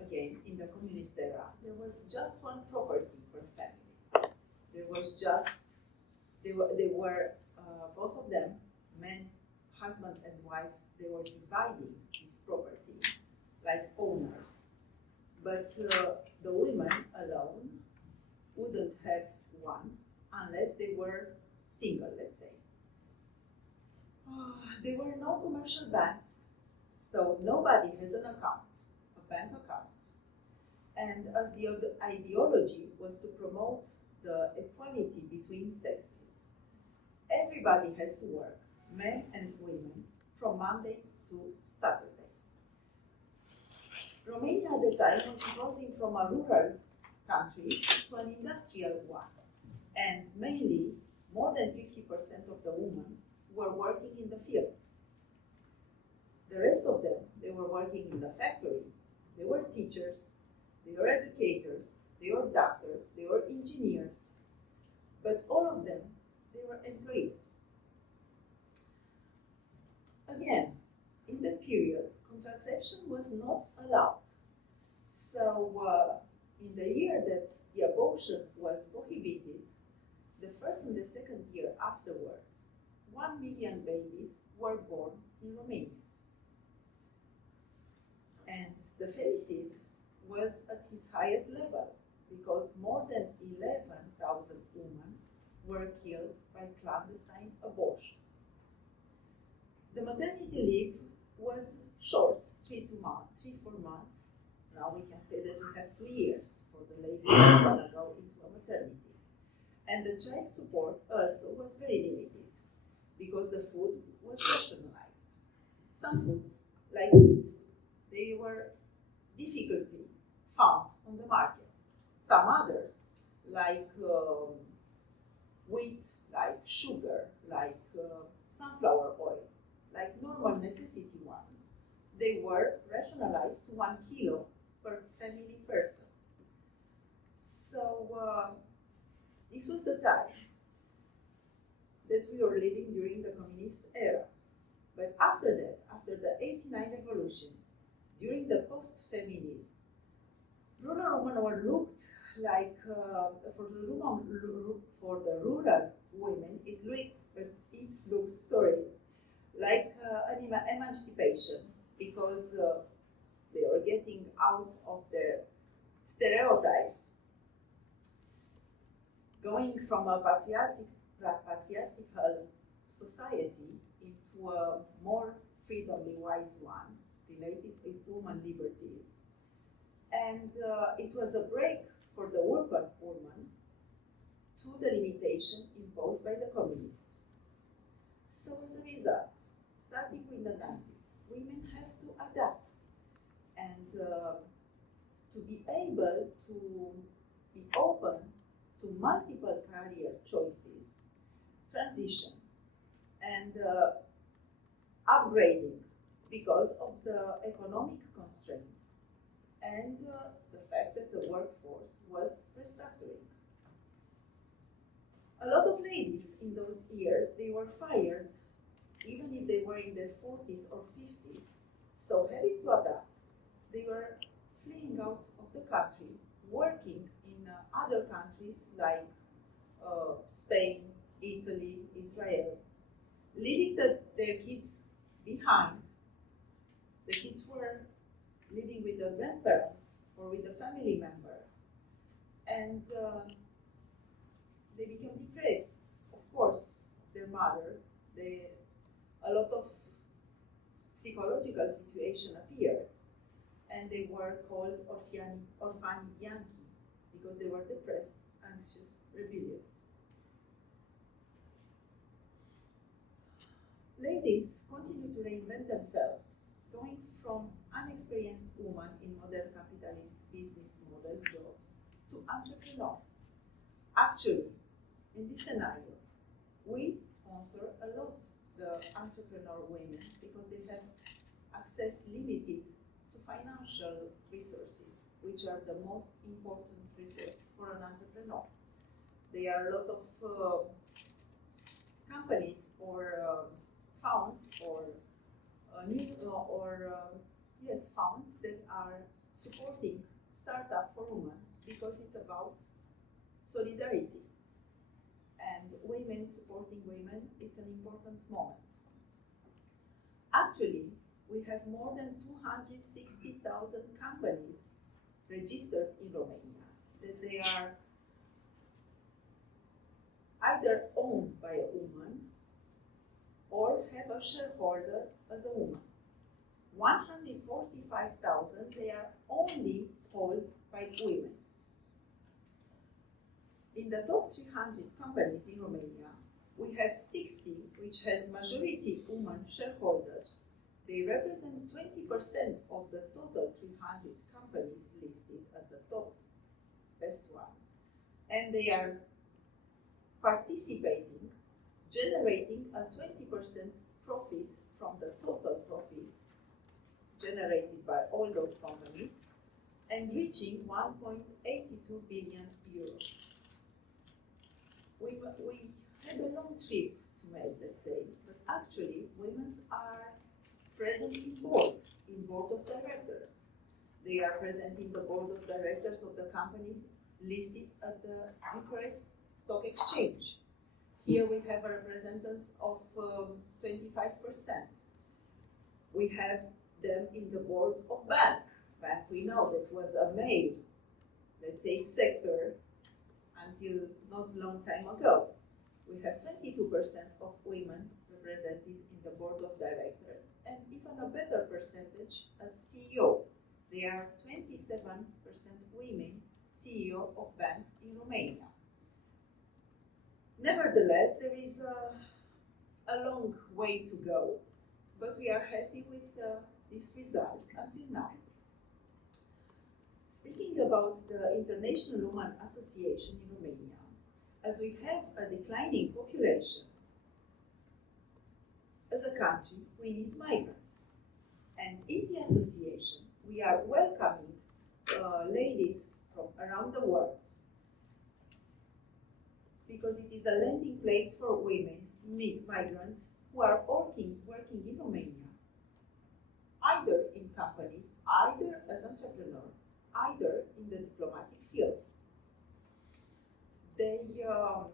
again, in the communist era, there was just one property per family. There was just, they were both of them, men, husband and wife, they were dividing this property like owners. But the women alone wouldn't have one unless they were single, let's say. There were no commercial banks, so nobody has an account, a bank account. And as the ideology was to promote the equality between sexes, everybody has to work, men and women, from Monday to Saturday. Romania at the time was evolving from a rural country to an industrial one. And mainly, more than 50% of the women were working in the fields. The rest of them, they were working in the factory. They were teachers, they were educators, they were doctors, they were engineers. But all of them, they were employees. Again, in that period, contraception was not allowed. So, in the year that the abortion was prohibited, the first and the second year afterwards, 1 million babies were born in Romania. And the femicide was at its highest level because more than 11,000 women were killed by clandestine abortion. The maternity leave was short, 3-4 months. Now we can say that we have 2 years for the ladies who want to go into a maternity. And the child support also was very limited because the food was rationalized. Some foods, like meat, they were difficultly found on the market. Some others, like wheat, like sugar, like sunflower oil, like normal necessity ones, they were rationalized to 1 kilo per family person. So this was the time that we were living during the communist era. But after that, after the '89 revolution, during the post-feminism, rural women were looked like for the rural women, it looks like an emancipation because they were getting out of their stereotypes, going from a patriarchal society into a more freedomly wise one related with women liberties. And it was a break for the urban woman to the limitation imposed by the communists. So as a result, starting with the 90s, women have to adapt and to be able to be open to multiple career choices, transition, and upgrading because of the economic constraints and the fact that the workforce was restructuring. A lot of ladies in those years, they were fired even if they were in their 40s or 50s. So having to adapt, they were fleeing out of the country, working in other countries like Spain, Italy, Israel, leaving their kids behind. The kids were living with their grandparents or with the family members, and they became deprived. Of course, their mother, a lot of psychological situation appeared, and they were called orfani-yanki because they were depressed, anxious, rebellious. Ladies continue to reinvent themselves, going from unexperienced woman in modern capitalist business model jobs to entrepreneur. Actually, in this scenario, we sponsor a lot the entrepreneur women because they have access limited to financial resources, which are the most important resource for an entrepreneur. There are a lot of companies or funds or funds that are supporting startup for women because it's about solidarity. And women supporting women, it's an important moment. Actually, we have more than 260,000 companies registered in Romania that they are either owned by a woman or have a shareholder as a woman. 145,000, they are only held by women. In the top 300 companies in Romania, we have 60 which has majority women shareholders. They represent 20% of the total 300 companies listed as the top best one. And they are participating, generating a 20% profit from the total profit generated by all those companies and reaching 1.82 billion euros. We had a long trip to make, let's say, but actually women are present in board of directors. They are present in the board of directors of the company listed at the Bucharest Stock Exchange. Here we have a representatives of 25%. We have them in the boards of bank. Bank we know that was a male, let's say, sector until not long time ago. We have 22% of women represented in the board of directors and even a better percentage as CEO. There are 27% women CEO of banks in Romania. Nevertheless, there is a long way to go, but we are happy with these results until now. Speaking about the International Women Association in Romania, as we have a declining population, as a country, we need migrants. And in the association, we are welcoming ladies from around the world because it is a landing place for women, migrants, who are working in Romania, either in companies, either as entrepreneurs, either in the diplomatic field. They are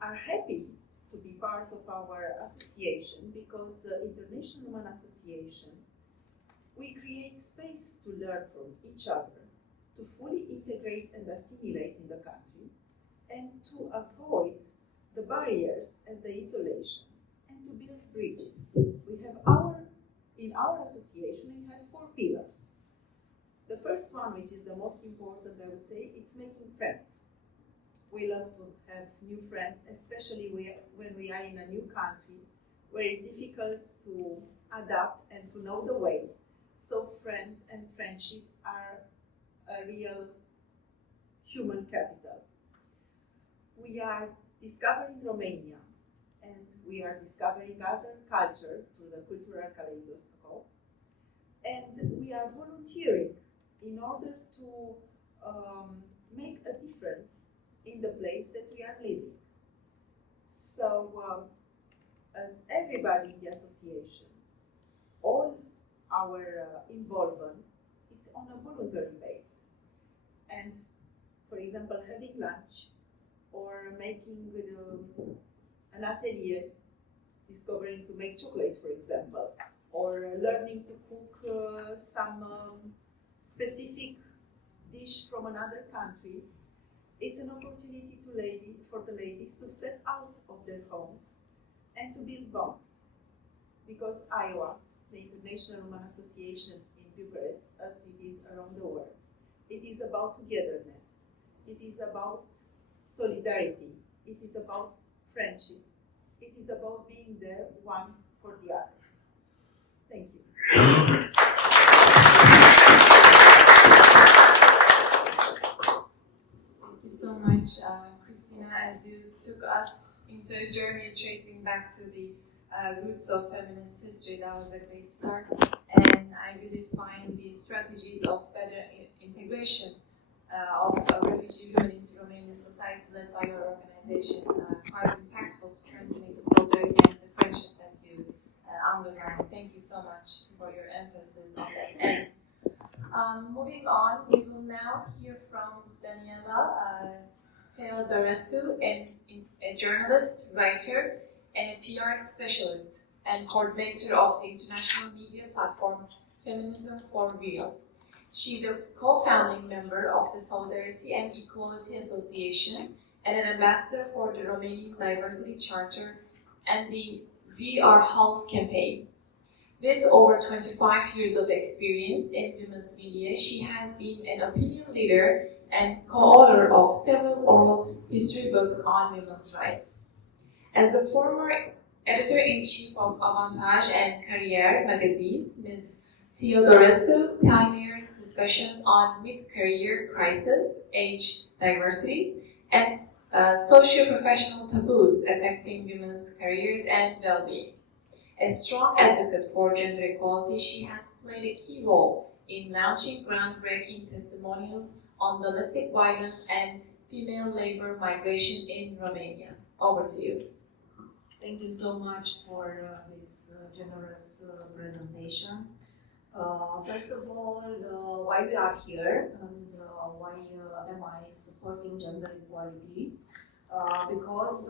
happy to be part of our association because the International Women Association, we create space to learn from each other, to fully integrate and assimilate in the country, and to avoid the barriers and the isolation, and to build bridges. We have in our association, we have 4 pillars. The first one, which is the most important, I would say, it's making friends. We love to have new friends, especially when we are in a new country, where it's difficult to adapt and to know the way. So friends and friendship are a real human capital. We are discovering Romania, and we are discovering other culture through the cultural kaleidoscope, and we are volunteering in order to make a difference in the place that we are living. So, as everybody in the association, all our involvement, it's on a voluntary base. And, for example, having lunch or making with an atelier, discovering to make chocolate, for example, or learning to cook some specific dish from another country, it's an opportunity for the ladies to step out of their homes and to build bonds. Because IWA, the International Women Association in Bucharest, as it is around the world, it is about togetherness, it is about solidarity, it is about friendship, it is about being there one for the others. Thank you. Thank you so much, Cristina, as you took us into a journey tracing back to the roots of feminist history. That was a great start. And I really find the strategies of better integration of refugee women into Romanian society led by your organization quite impactful, strengthening the solidarity and the friendship that you underline. Thank you so much for your emphasis on that end. Moving on, we will now hear from Daniela Teodorescu, a journalist, writer, and a PR specialist and coordinator of the international media platform Feminism for Real. She's a co-founding member of the Solidarity and Equality Association and an ambassador for the Romanian Diversity Charter and the We Are Half campaign. With over 25 years of experience in women's media, she has been an opinion leader and co-author of several oral history books on women's rights. As the former editor-in-chief of Avantaj and Career magazines, Ms. Teodorescu pioneered discussions on mid-career crisis, age diversity, and socio-professional taboos affecting women's careers and well-being. A strong advocate for gender equality, she has played a key role in launching groundbreaking testimonials on domestic violence and female labor migration in Romania. Over to you. Thank you so much for this generous presentation. First of all, why we are here and why am I supporting gender equality? Because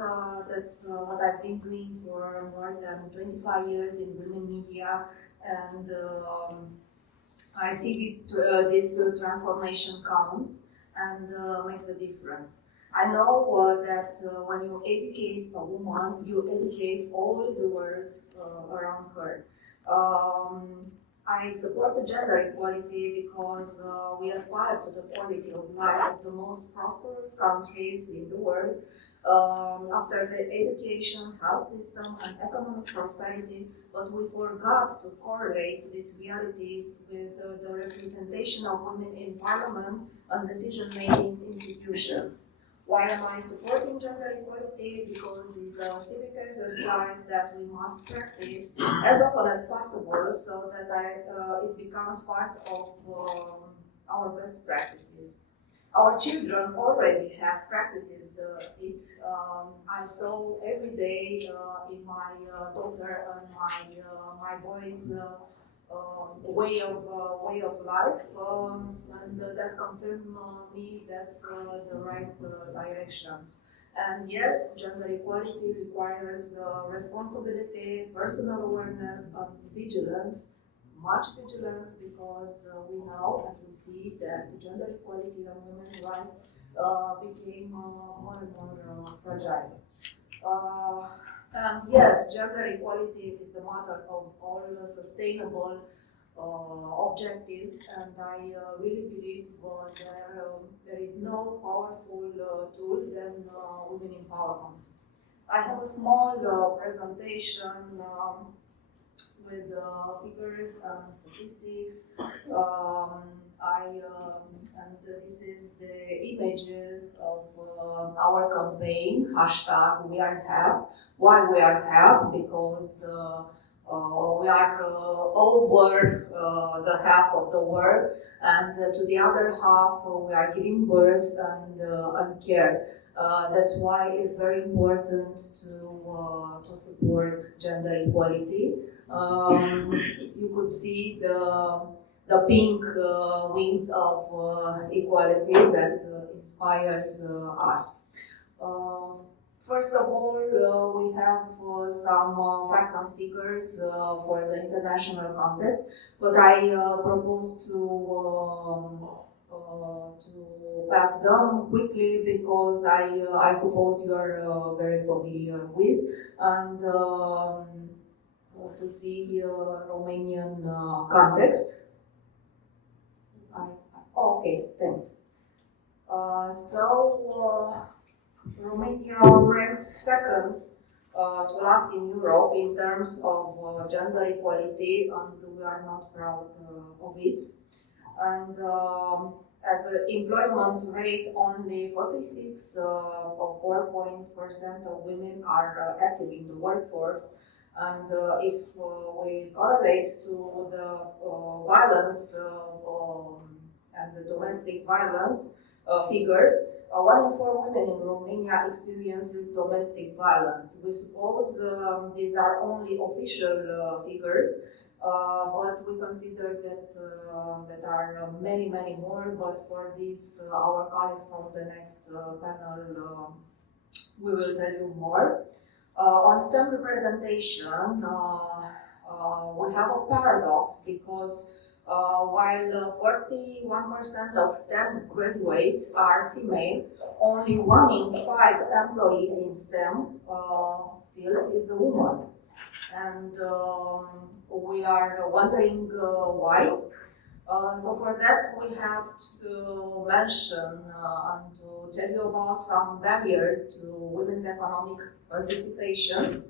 that's what I've been doing for more than 25 years in women media, and I see this transformation comes and makes the difference. I know that when you educate a woman, you educate all the world around her. I support the gender equality because we aspire to the quality of life of the most prosperous countries in the world. After the education, health system, and economic prosperity, but we forgot to correlate these realities with the representation of women in parliament and decision-making institutions. Why am I supporting gender equality? Because it's a civic exercise that we must practice as often as possible so that it becomes part of our best practices. Our children already have practices. I saw every day in my daughter and my boys way of life, and that confirmed me that's the right directions. And yes, gender equality requires responsibility, personal awareness, and vigilance, much vigilance, because we know and we see that gender equality and women's rights became more and more fragile. And yes, gender equality is the mother of all sustainable objectives, and I really believe there is no powerful tool than women empowerment. I have a small presentation with figures and statistics. And this is the image of our campaign, hashtag We Are Have. Why we are have? Because we are over the half of the world, and to the other half we are giving birth and care. That's why it's very important to support gender equality. You could see the pink wings of equality that inspires us. First of all, we have some facts and figures for the international context, but I propose to pass them quickly because I suppose you are very familiar with, and to see Romanian context. Okay, thanks. Romania ranks second to last in Europe in terms of gender equality, and we are not proud of it. And as an employment rate, only 46 or 4% of women are active in the workforce. And if we correlate to the violence and the domestic violence figures, 1 in 4 women in Romania experiences domestic violence. We suppose these are only official figures, but we consider that are many more. But for this, our colleagues from the next panel we will tell you more. On STEM representation, we have a paradox because while 41% of STEM graduates are female, only 1 in 5 employees in STEM fields is a woman. And we are wondering why. So for that we have to mention and to tell you about some barriers to women's economic participation.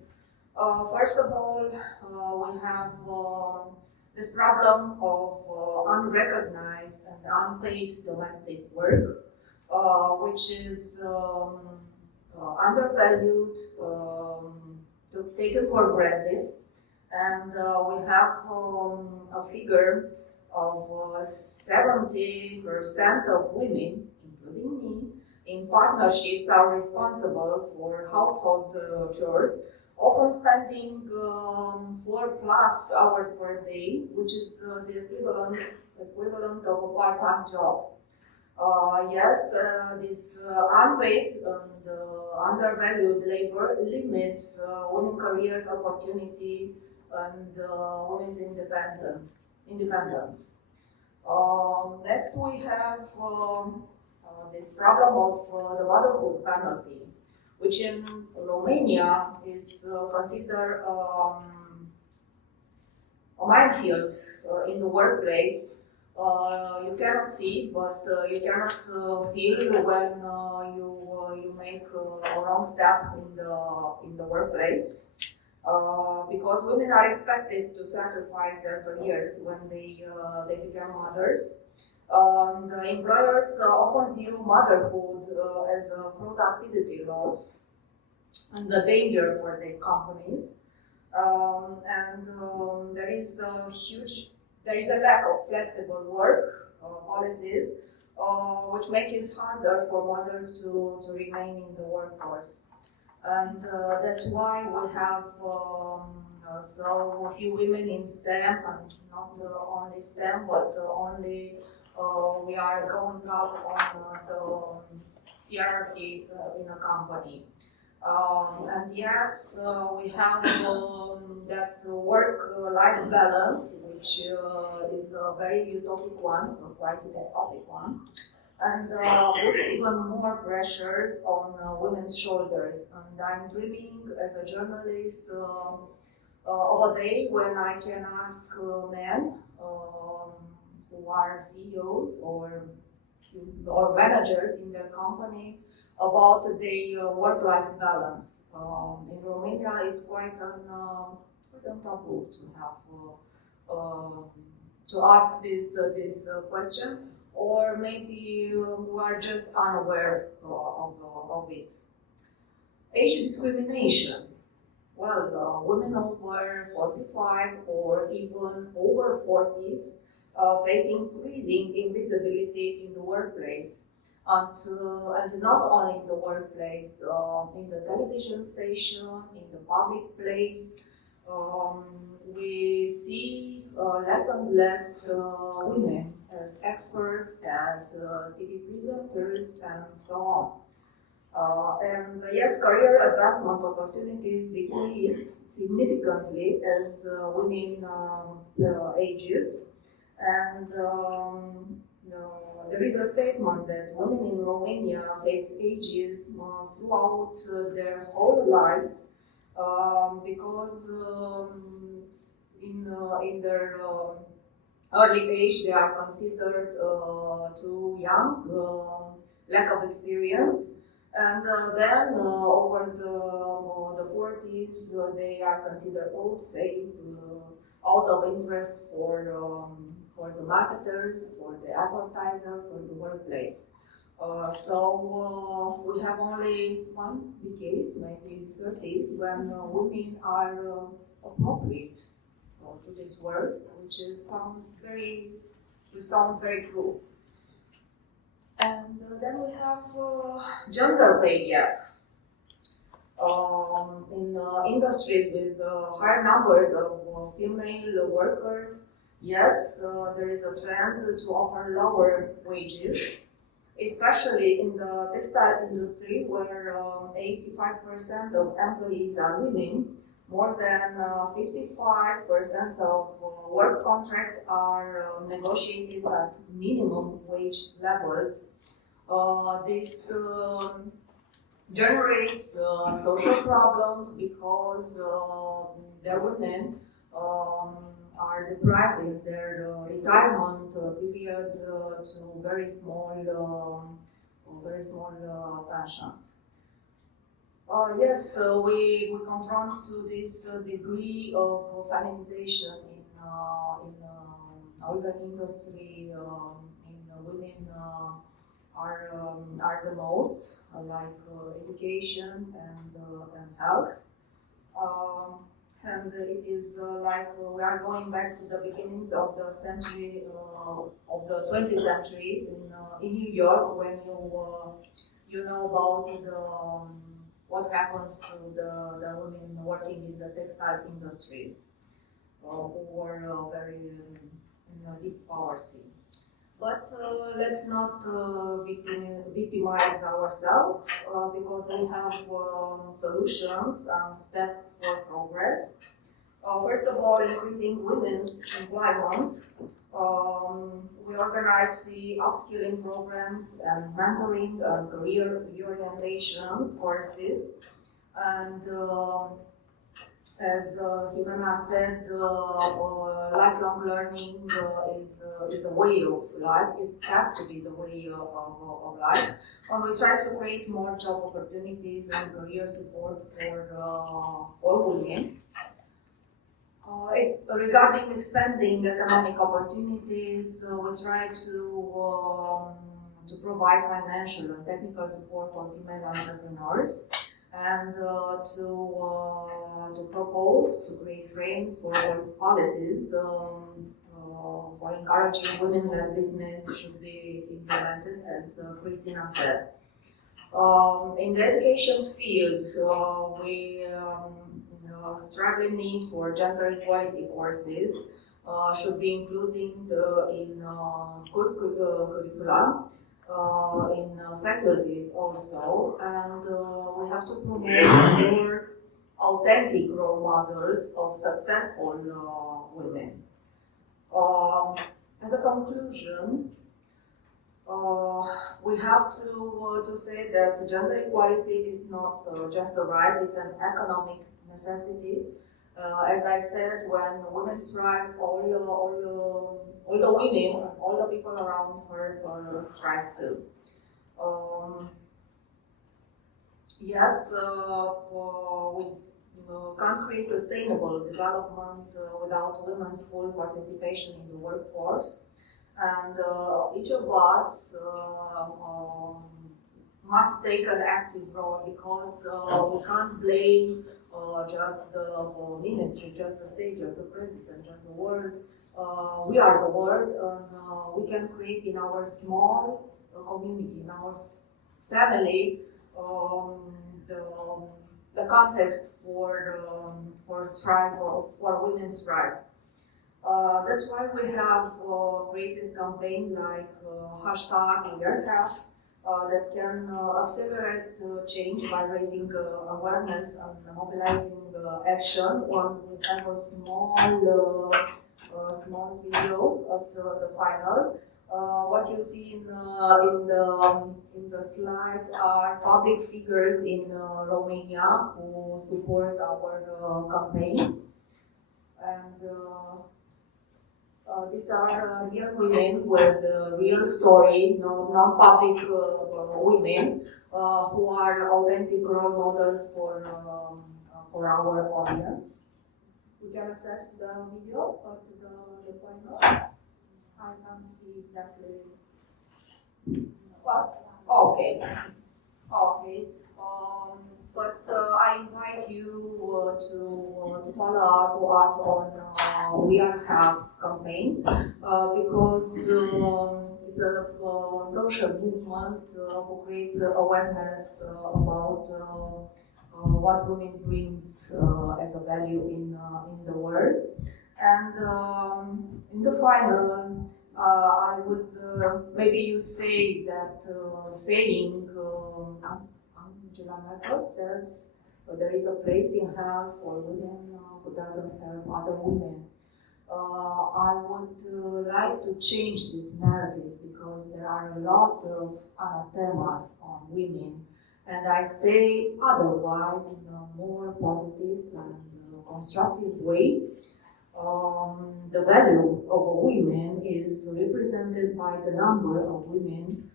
First of all, we have this problem of unrecognized and unpaid domestic work, which is undervalued, taken for granted, and we have a figure of 70% of women, including me, in partnerships are responsible for household chores, often spending 4+ hours per day, which is the equivalent of a part-time job. Yes, this unpaid and undervalued labor limits women's careers opportunity and women's independence. Next, we have this problem of the motherhood penalty, which in Romania is considered a minefield in the workplace. You cannot see, but you cannot feel when you make a wrong step in the workplace. Because women are expected to sacrifice their careers when they become mothers. The employers often view motherhood as a productivity loss and a danger for their companies. There is a lack of flexible work policies, which make it harder for mothers to remain in the workforce. And that's why we have So a few women in STEM, and not only STEM, but only we are going up on the hierarchy in a company. And yes, we have that work-life balance, which is a very utopic one, or quite a dystopic one, and puts even more pressures on women's shoulders. And I'm dreaming as a journalist of a day when I can ask men who are CEOs or managers in their company about their work-life balance. In Romania, it's quite an taboo to have to ask this question, or maybe you are just unaware of it. Age discrimination. Well, women over 45 or even over 40s face increasing invisibility in the workplace. And not only in the workplace, in the television station, in the public place, we see less and less women as experts, as TV presenters, and so on. And yes, career advancement opportunities decrease significantly as women ages, and there is a statement that women in Romania face ages throughout their whole lives because in their early age they are considered too young, lack of experience, and then over the 40s they are considered old, fade, out of interest for the marketers, for the advertiser, for the workplace. So we have only one decades, maybe 30s, when women are appropriate to this word, which sounds very cruel. And then we have gender pay gap. In industries with high numbers of female workers, yes, there is a trend to offer lower wages, especially in the textile industry, where 85% of employees are women. More than 55% of work contracts are negotiated at minimum wage levels. This generates social problems because the women are deprived in their retirement period to very small pensions. Yes, we confront to this degree of feminization in all the industry. In women are the most, like education and health. And it is like we are going back to the beginnings of the century, of the 20th century in New York, when you know about what happened to the women working in the textile industries, who were very in deep poverty. But let's not victimize ourselves, because we have solutions and steps for progress. First of all, increasing women's employment. We organize free upskilling programs and mentoring and career orientations courses. And as Ximena said, lifelong learning is a way of life. It has to be the way of life. And we try to create more job opportunities and career support for women. Regarding expanding economic opportunities, we try to provide financial and technical support for female entrepreneurs, and to propose to create frames for policies for encouraging women-led business should be implemented, as Cristina said. In the education field, we struggling need for gender equality courses should be included in school curricula, in faculties also, and we have to promote more authentic role models of successful women. As a conclusion, we have to say that gender equality is not just a right, it's an economic necessity. As I said, when women's rights, all the women and all the people around her strives too. Yes, we can't create sustainable development without women's full participation in the workforce. And each of us must take an active role, because we can't blame just the ministry, just the state, just the president, just the world. We are the world, and we can create in our small community, in our family, the context for strive for women's rights. That's why we have created campaigns like #WeAreHalf that can accelerate change by raising awareness and mobilizing action. We have a small video of the final. What you see in the slides are public figures in Romania who support our campaign, and these are real women with real story, non-public women who are authentic role models for our audience. We can access the video of the final. I can't see exactly what. Okay. But I invite you to follow up with us on We Are Half campaign because it's a social movement to create awareness about what women brings as a value in the world. And in the final, I would maybe you say that saying Angela Merkel says there is a place in hell for women who doesn't help other women. I would like to change this narrative because there are a lot of anathemas on women, and I say otherwise in a more positive and constructive way. The value of a woman is represented by the number of women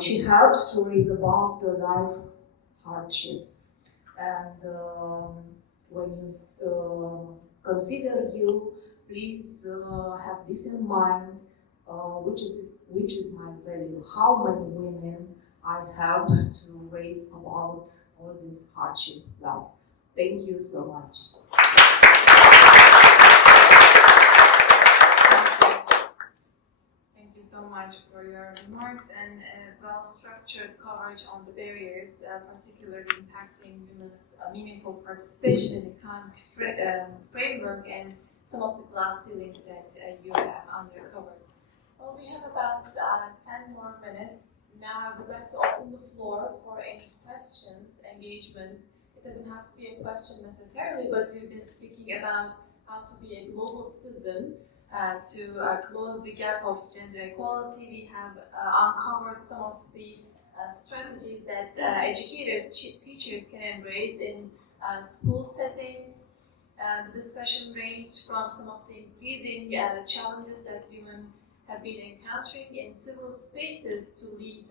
she helped to raise above the life hardships. And when you consider you, please have this in mind, which is my value, how many women I helped to raise above all this hardship life. Thank you so much. So much for your remarks and well-structured coverage on the barriers, particularly impacting women's meaningful participation in the economic framework and some of the glass ceilings that you have uncovered. Well, we have about 10 more minutes. Now I would like to open the floor for any questions, engagements. It doesn't have to be a question necessarily, but we've been speaking about how to be a global citizen. To close the gap of gender equality, we have uncovered some of the strategies that educators, teachers can embrace in school settings. The discussion ranged from some of the increasing challenges that women have been encountering in civil spaces to lead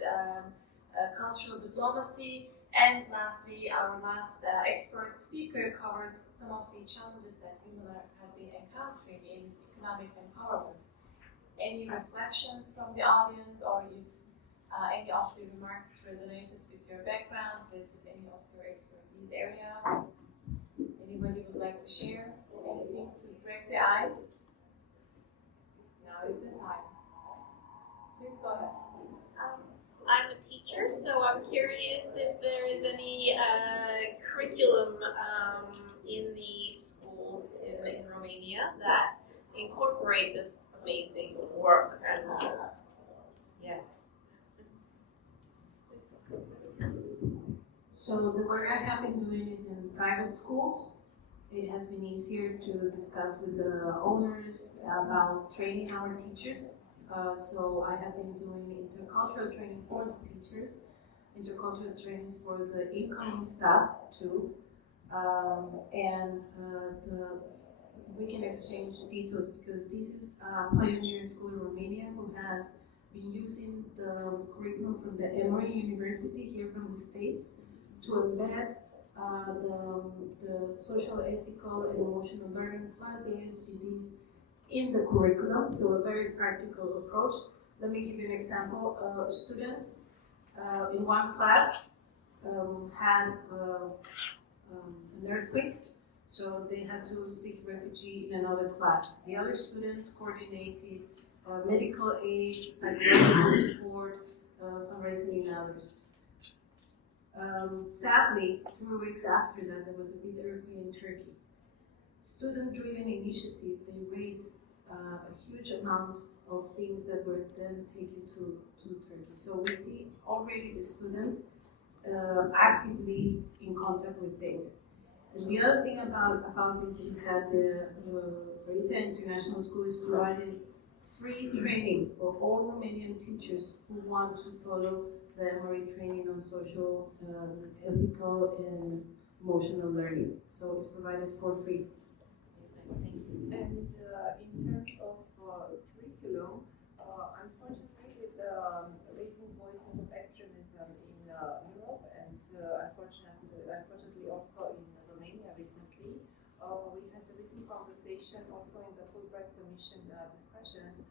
cultural diplomacy. And lastly, our last expert speaker covered some of the challenges that women have been encountering in economic empowerment. Any reflections from the audience, or if any of the remarks resonated with your background, with any of your expertise area? Anybody would like to share anything to break the ice? Now is the time. Please go ahead. I'm a teacher, so I'm curious if there is any curriculum in the schools in Romania that incorporate this amazing work. And yes. So the work I have been doing is in private schools. It has been easier to discuss with the owners about training our teachers. So I have been doing intercultural training for the teachers, intercultural trainings for the incoming staff too. We can exchange details because this is a pioneer school in Romania who has been using the curriculum from the Emory University here from the States to embed the social, ethical, and emotional learning plus the SGDs in the curriculum, so a very practical approach. Let me give you an example. Students in one class had an earthquake, so they had to seek refuge in another class. The other students coordinated medical aid, psychological support, fundraising in others. Sadly, 3 weeks after that, there was a big earthquake in Turkey. Student-driven initiative, they raised a huge amount of things that were then taken to Turkey. So we see already the students actively in contact with things. And the other thing about this is that the Reyes International School is providing free training for all Romanian teachers who want to follow the Emory training on social, ethical, and emotional learning. So it's provided for free. And in terms of curriculum, unfortunately, with raising voices of extremism in Europe and unfortunately also in Romania recently, we had a recent conversation also in the Fulbright Commission discussions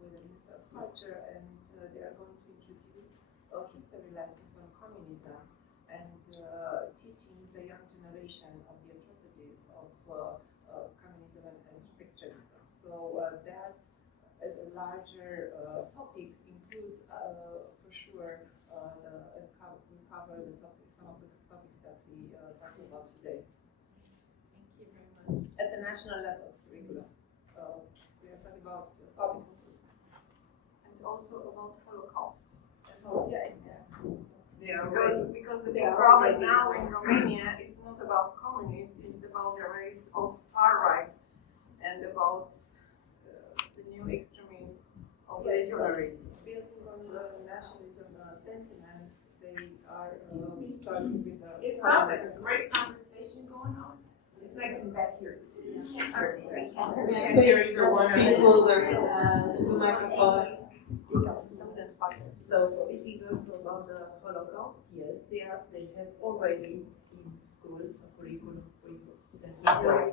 with the Minister of Culture, and they are going to introduce history lessons on communism and teaching the young generation of the atrocities of communism and extremism. So that, as a larger topic, includes for sure cover the topic, some of the topics that we talked about today. Thank you very much. At the national level curriculum, we are talking about public and also about Holocaust. Because the big problem now in Romania is not about communists, it's about the rise of far right and about the new extremism of legionaries. Building on nationalism sentiments, they are starting with the. It sounds like a great conversation going on. It's like in back here. Yeah, please speak closer to the microphone. So speaking also about the Holocaust, yes, they have already in school a curriculum with the history.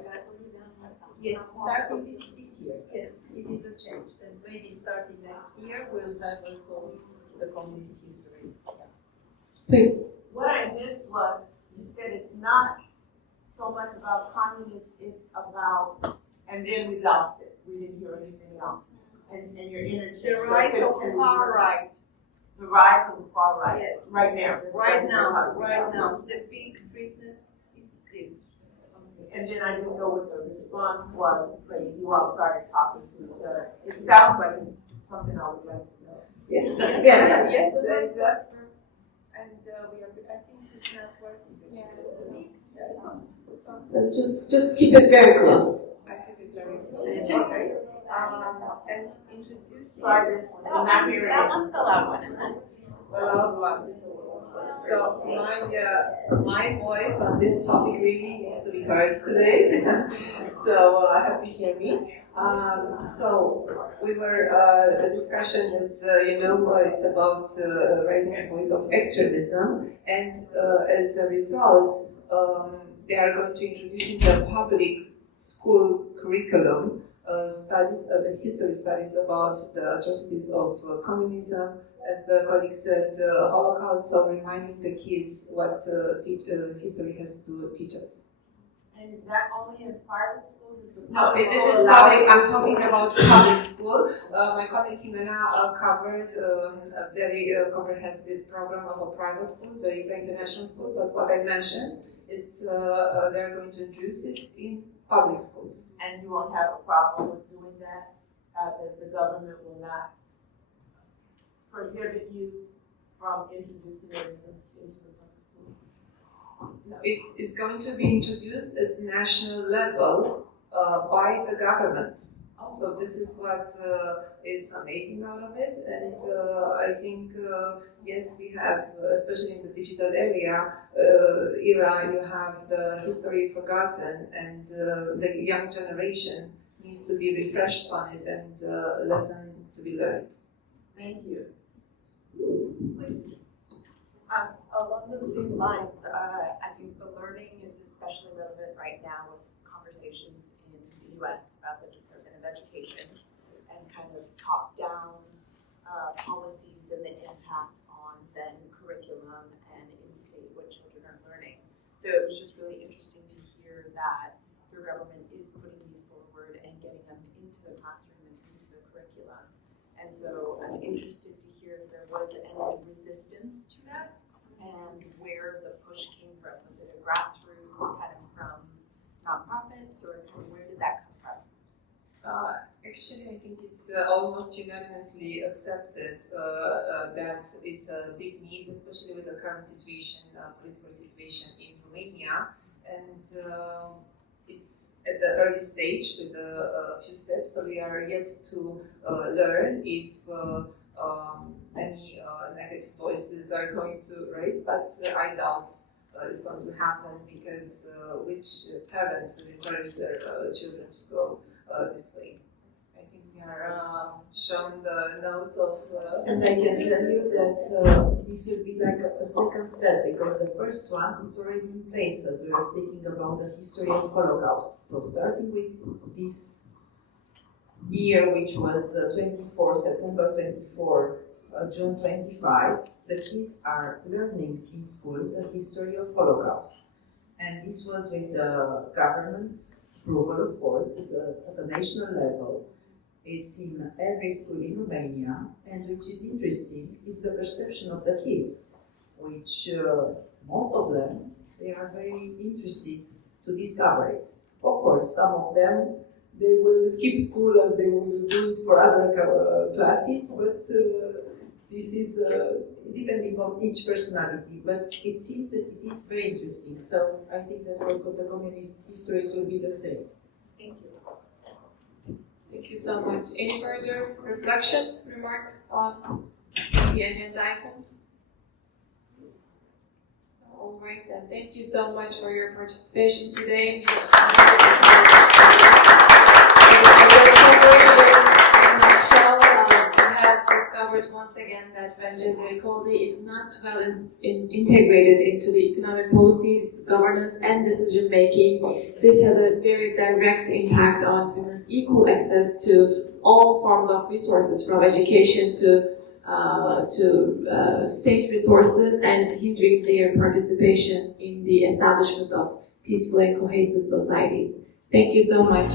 Yes, starting this year, yes, it is a change. And maybe starting next year we'll have also the communist history. Yeah. Please. What I missed was, you said it's not so much about communism, it's about, and then we lost it. We didn't hear anything else. And your energy. The rise of the far right. The rise of the far right. Yes. Right now. Right now. The big fitness is this. And then I didn't know what the response was when you all started talking to each other. It sounds like it's something I would like to know. Yeah. Yes, exactly. And I think it's not working. Just keep it very close. I think it's very good. Okay. And introducing. Try this one. I'm not hearing That it. one's the loud one. So my voice on this topic really needs to be heard today. So I hope you hear me. So we were the discussion is it's about raising the voice of extremism, and as a result, they are going to introduce in the public school curriculum history studies about the atrocities of communism, as the colleague said, Holocaust, so reminding the kids what history has to teach us. And is that only in private schools? No, this is public. I'm talking about public school. My colleague Ximena covered a very comprehensive program of a private school, the International School, but what I mentioned It's they're going to introduce it in public schools. And you won't have a problem with doing that? That the government will not prohibit you from introducing it into the public school? No, it's going to be introduced at national level by the government. So this is what is amazing out of it, and I think yes, we have, especially in the digital era, you have the history forgotten, and the young generation needs to be refreshed on it and lesson to be learned. Thank you. Along those same lines, I think the learning is especially relevant right now with conversations in the US about the Department of Education and kind of top-down policies and the impact on then curriculum and in-state what children are learning. So it was just really interesting to hear that your government is putting these forward and getting them into the classroom and into the curriculum. And so I'm interested to hear if there was any resistance to that and where the push came from. Was it a grassroots kind of from nonprofits, or where did that come from? Actually, I think it's almost unanimously accepted that it's a big need, especially with the current situation, political situation in Romania, and it's at the early stage with a few steps, so we are yet to learn if any negative voices are going to raise, but I doubt it's going to happen, because which parent will encourage their children to go this way? I think we are shown the note of... And I can tell you that this will be like a second step, because the first one is already in place, as we were speaking about the history of Holocaust. So starting with this year, which was September 24, June 25, the kids are learning in school the history of Holocaust. And this was with the government approval, of course. It's at the national level. It's in every school in Romania, and which is interesting is the perception of the kids, which most of them, they are very interested to discover it. Of course, some of them, they will skip school as they will do it for other classes, but this is depending on each personality, but it seems that it is very interesting. So I think that for the communist history it will be the same. Thank you. Thank you so much. Any further reflections, remarks on the agenda items? All right then, thank you so much for your participation today. Discovered once again that when gender equality is not well integrated into the economic policies, governance, and decision making, this has a very direct impact on women's equal access to all forms of resources, from education to state resources, and hindering their participation in the establishment of peaceful and cohesive societies. Thank you so much.